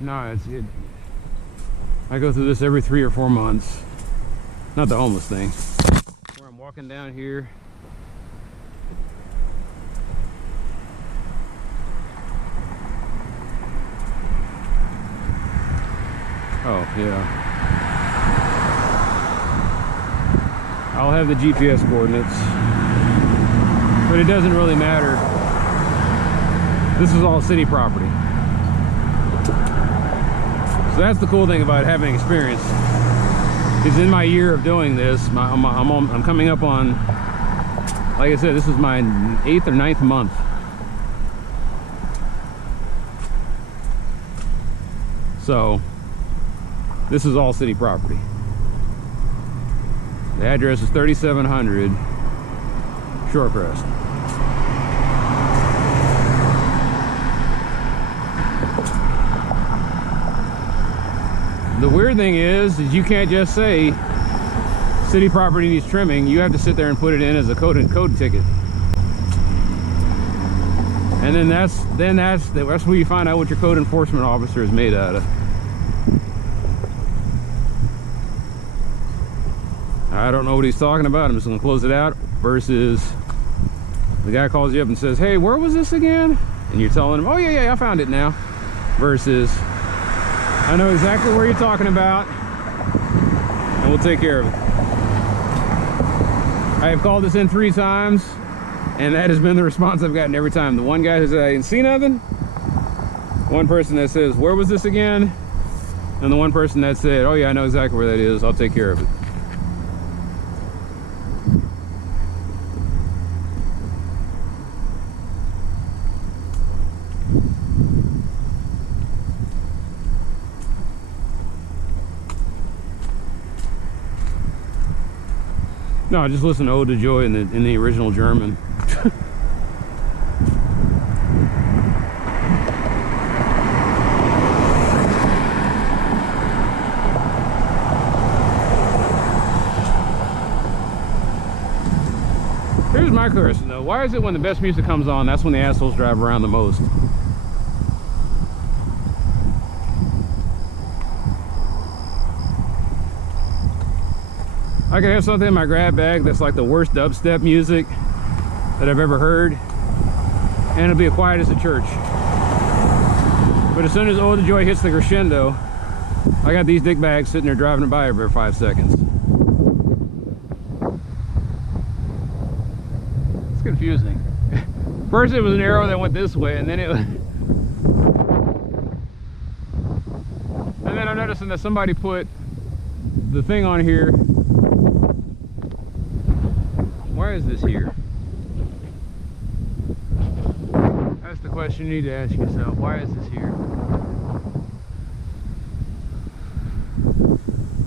No, I go through this every 3 or 4 months. Not the homeless thing. Where I'm walking down here. Oh, yeah. I'll have the GPS coordinates, but it doesn't really matter. This is all city property. So that's the cool thing about having experience. Is in my year of doing this, I'm coming up on, like I said, this is my 8th or 9th month. So this is all city property. The address is 3700 Shorecrest. The weird thing is you can't just say city property needs trimming. You have to sit there and put it in as a code ticket. And then that's where you find out what your code enforcement officer is made out of. I don't know what he's talking about. I'm just gonna close it out. Versus the guy calls you up and says, hey, where was this again? And you're telling him, oh yeah, I found it now. Versus, I know exactly where you're talking about, and we'll take care of it. I have called this in 3 times, and that has been the response I've gotten every time. The one guy who said I didn't see nothing, one person that says, where was this again? And the one person that said, oh yeah, I know exactly where that is, I'll take care of it. No, just listen to Ode to Joy in the original German. Here's my question though. Why is it when the best music comes on, that's when the assholes drive around the most? I could have something in my grab bag that's like the worst dubstep music that I've ever heard, and it'll be as quiet as a church. But as soon as Ode to Joy hits the crescendo, I got these dick bags sitting there driving it by every 5 seconds. It's confusing. First it was an arrow that went this way, and then I'm noticing that somebody put the thing on here. Why is this here? That's the question you need to ask yourself. Why is this here?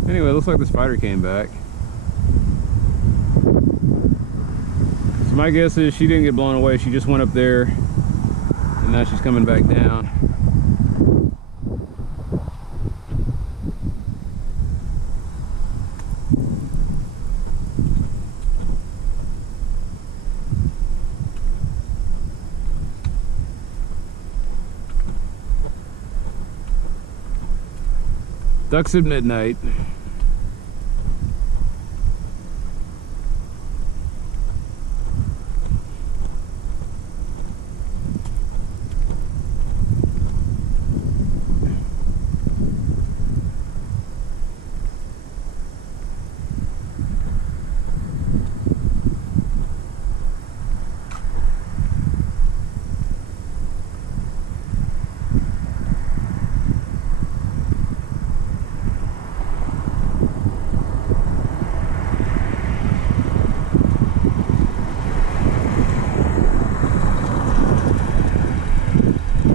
Anyway, it looks like the spider came back. So my guess is she didn't get blown away. She just went up there, and now she's coming back down. Ducks at midnight.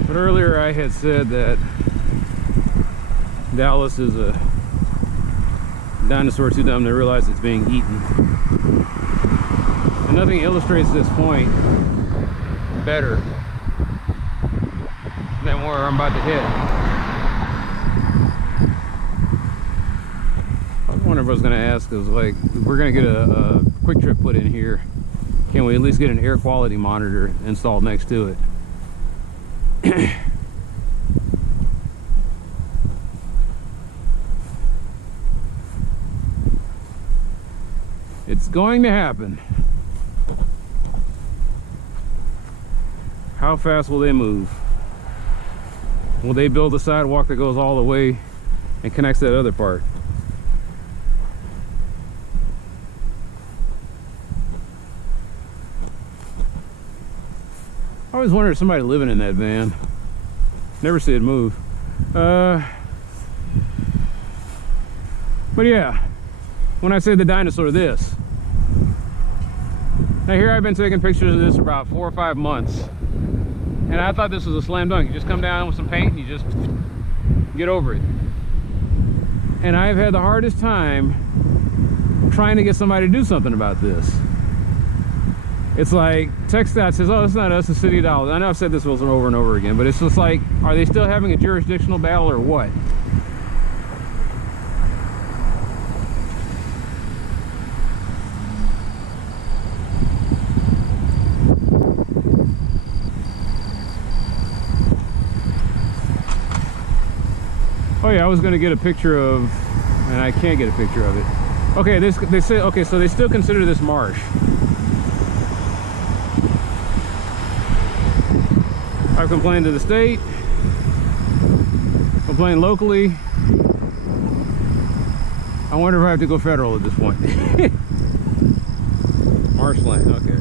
Earlier I had said that Dallas is a dinosaur too dumb to realize it's being eaten. And nothing illustrates this point better than where I'm about to hit. I was wondering if I was going to ask, is like, if we're going to get a quick trip put in here, can we at least get an air quality monitor installed next to it? It's going to happen. How fast will they move? Will they build a sidewalk that goes all the way and connects that other part? I always wondered if somebody living in that van. Never see it move. But yeah, when I say the dinosaur, this. Now here I've been taking pictures of this for about 4 or 5 months. And I thought this was a slam dunk. You just come down with some paint and you just get over it. And I've had the hardest time trying to get somebody to do something about this. It's like TxDOT says, oh, it's not us, it's City of Dallas. I know I've said this over and over again, but it's just like, are they still having a jurisdictional battle or what? Oh yeah, I was gonna get a picture of, and I can't get a picture of it. Okay, they say, okay, so they still consider this marsh. I've complained to the state, complained locally. I wonder if I have to go federal at this point. Marshland, okay.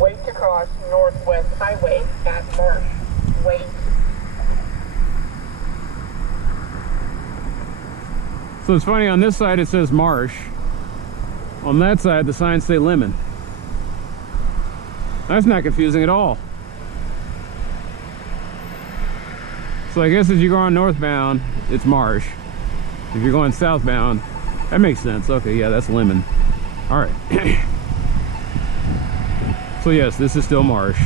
Wait to cross Northwest Highway at Marsh. Wait. So it's funny, on this side it says Marsh. On that side the signs say Lemmon. That's not confusing at all. So I guess as you go on northbound, it's Marsh. If you're going southbound, that makes sense. Okay, yeah, that's Lemmon. All right. So yes, this is still Marsh.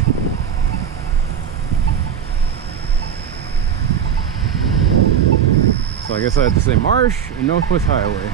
So I guess I have to say Marsh and Northwest Highway.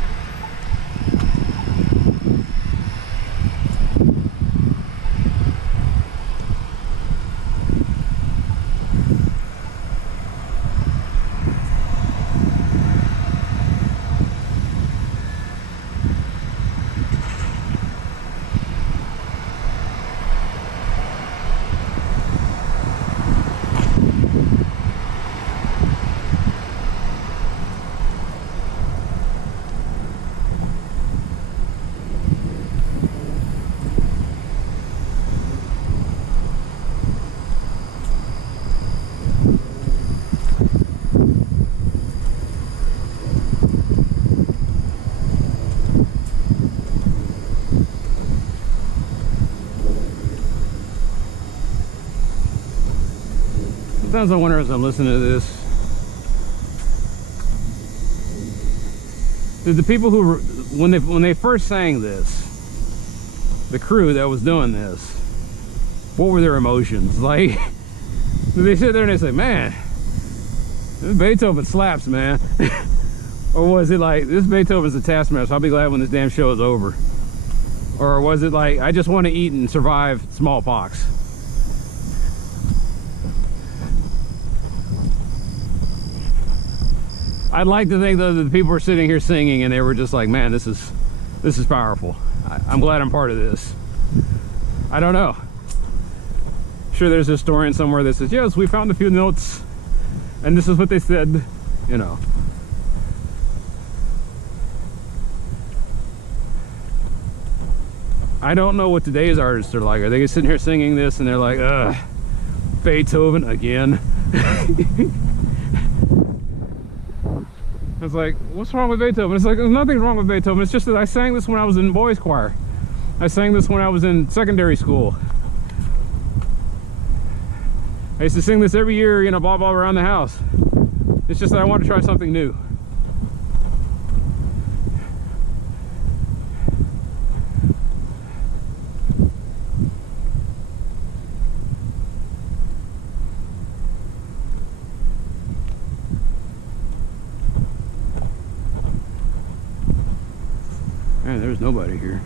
Sometimes I wonder as I'm listening to this, did the people who, when they first sang this, the crew that was doing this, what were their emotions? Like, did they sit there and they say, man, this Beethoven slaps, man? Or was it like, this Beethoven's a taskmaster, I'll be glad when this damn show is over? Or was it like, I just want to eat and survive smallpox? I'd like to think though that the people were sitting here singing and they were just like, man, this is powerful. I'm glad I'm part of this. I don't know. Sure, there's a historian somewhere that says, yes, we found a few notes and this is what they said, you know. I don't know what today's artists are like. Are they sitting here singing this and they're like, ugh, Beethoven again? It's like, what's wrong with Beethoven? It's like, there's nothing wrong with Beethoven. It's just that I sang this when I was in boys choir. I sang this when I was in secondary school. I used to sing this every year, you know, blah, blah, around the house. It's just that I wanted to try something new. Man, there's nobody here.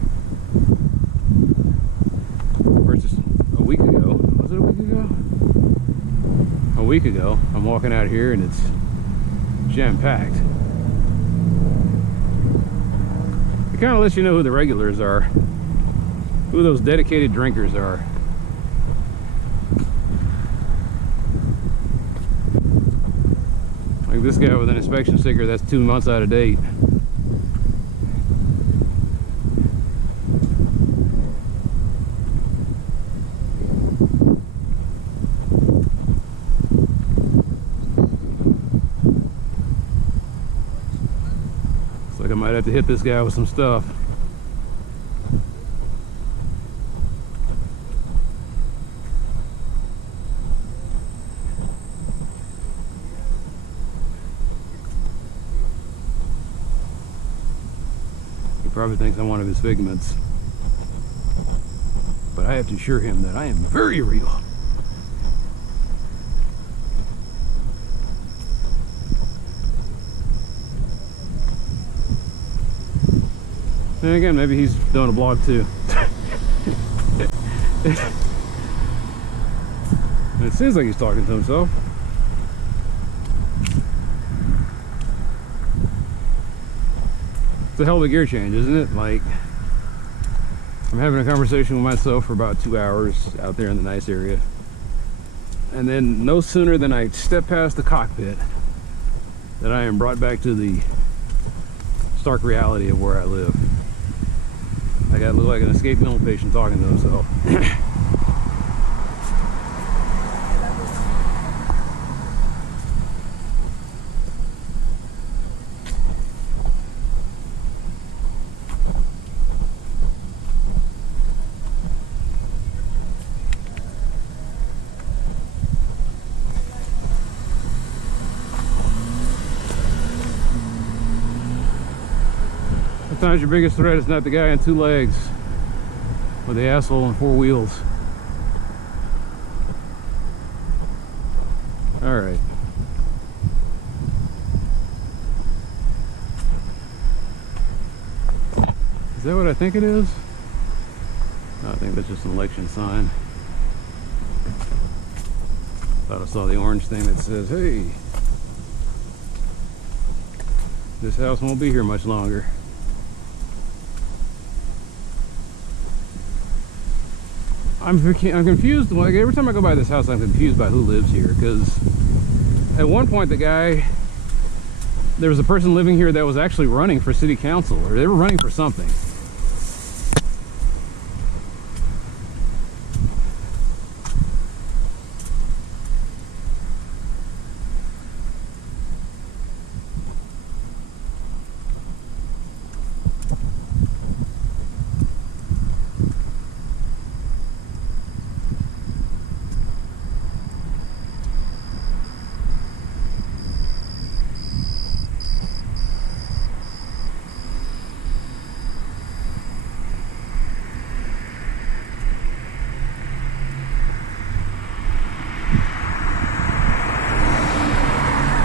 Versus a week ago. Was it a week ago? A week ago, I'm walking out here and it's jam-packed. It kind of lets you know who the regulars are, who those dedicated drinkers are. Like this guy with an inspection sticker that's 2 months out of date. Looks like I might have to hit this guy with some stuff. Probably thinks I'm one of his figments, but I have to assure him that I am very real. And again, maybe he's doing a blog too. It seems like he's talking to himself. It's a hell of a gear change, isn't it? Like, I'm having a conversation with myself for about 2 hours out there in the nice area. And then no sooner than I step past the cockpit that I am brought back to the stark reality of where I live. I gotta look like an escaped mental patient talking to himself. Sometimes your biggest threat is not the guy on 2 legs, but the asshole on 4 wheels. All right. Is that what I think it is? No, I think that's just an election sign. Thought I saw the orange thing that says, hey, this house won't be here much longer. I'm confused. Like every time I go by this house, I'm confused by who lives here. Because at one point, there was a person living here that was actually running for city council, or they were running for something.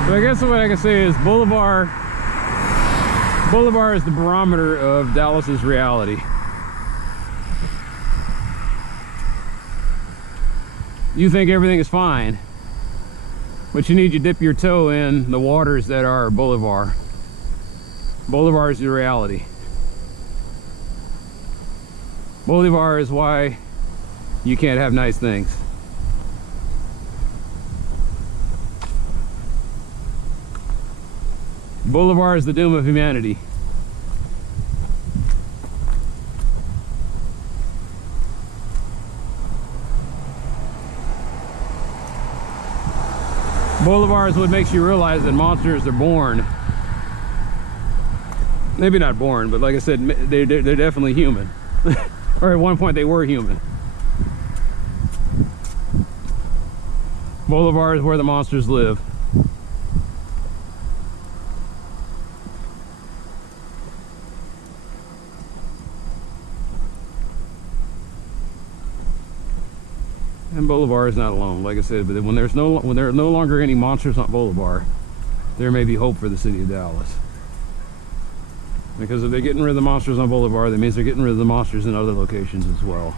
So I guess what I can say is Boulevard is the barometer of Dallas's reality. You think everything is fine, but you need to dip your toe in the waters that are Boulevard. Boulevard is your reality. Boulevard is why you can't have nice things. Boulevard is the doom of humanity. Boulevard is what makes you realize that monsters are born. Maybe not born, but like I said, they're definitely human. Or at one point they were human. Boulevard is where the monsters live. And Boulevard is not alone, like I said, but when there are no longer any monsters on Boulevard, there may be hope for the city of Dallas. Because if they're getting rid of the monsters on Boulevard, that means they're getting rid of the monsters in other locations as well.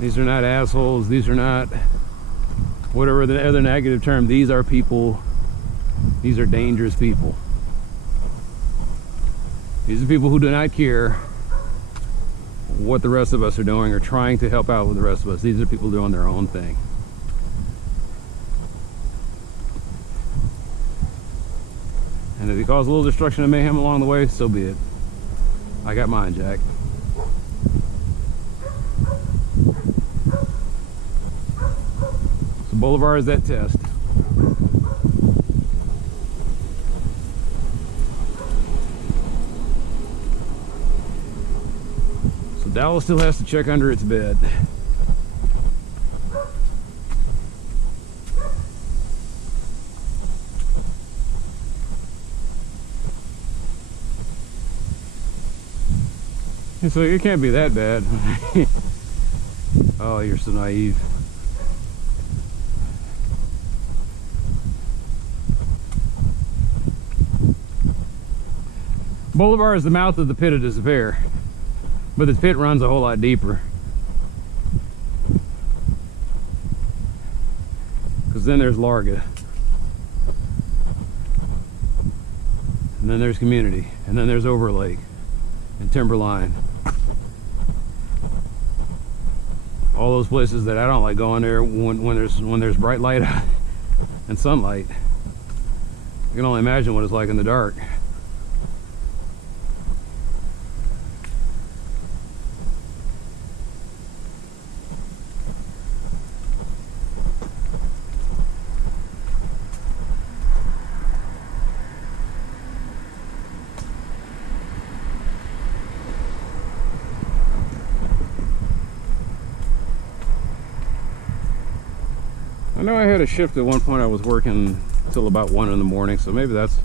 These are not assholes. These are not whatever the other negative term. These are people. These are dangerous people. These are people who do not care what the rest of us are doing or trying to help out with the rest of us. These are people doing their own thing. And if it causes a little destruction and mayhem along the way, so be it. I got mine, Jack. So Boulevard is that test. So Dallas still has to check under its bed. So it can't be that bad. Oh, you're so naive. Boulevard is the mouth of the pit of despair, but the pit runs a whole lot deeper. Because then there's Larga, and then there's Community, and then there's Overlake and Timberline. All those places that I don't like going there when there's bright light and sunlight. I can only imagine what it's like in the dark. I know I had a shift at one point. I was working till about 1 in the morning, so maybe that's...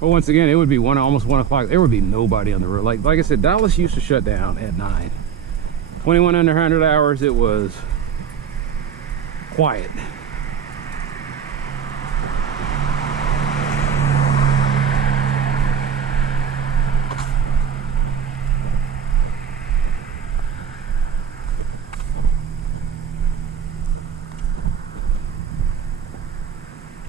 But once again, it would be almost 1 o'clock. There would be nobody on the road. Like I said, Dallas used to shut down at 9. 21 under 100 hours, it was quiet.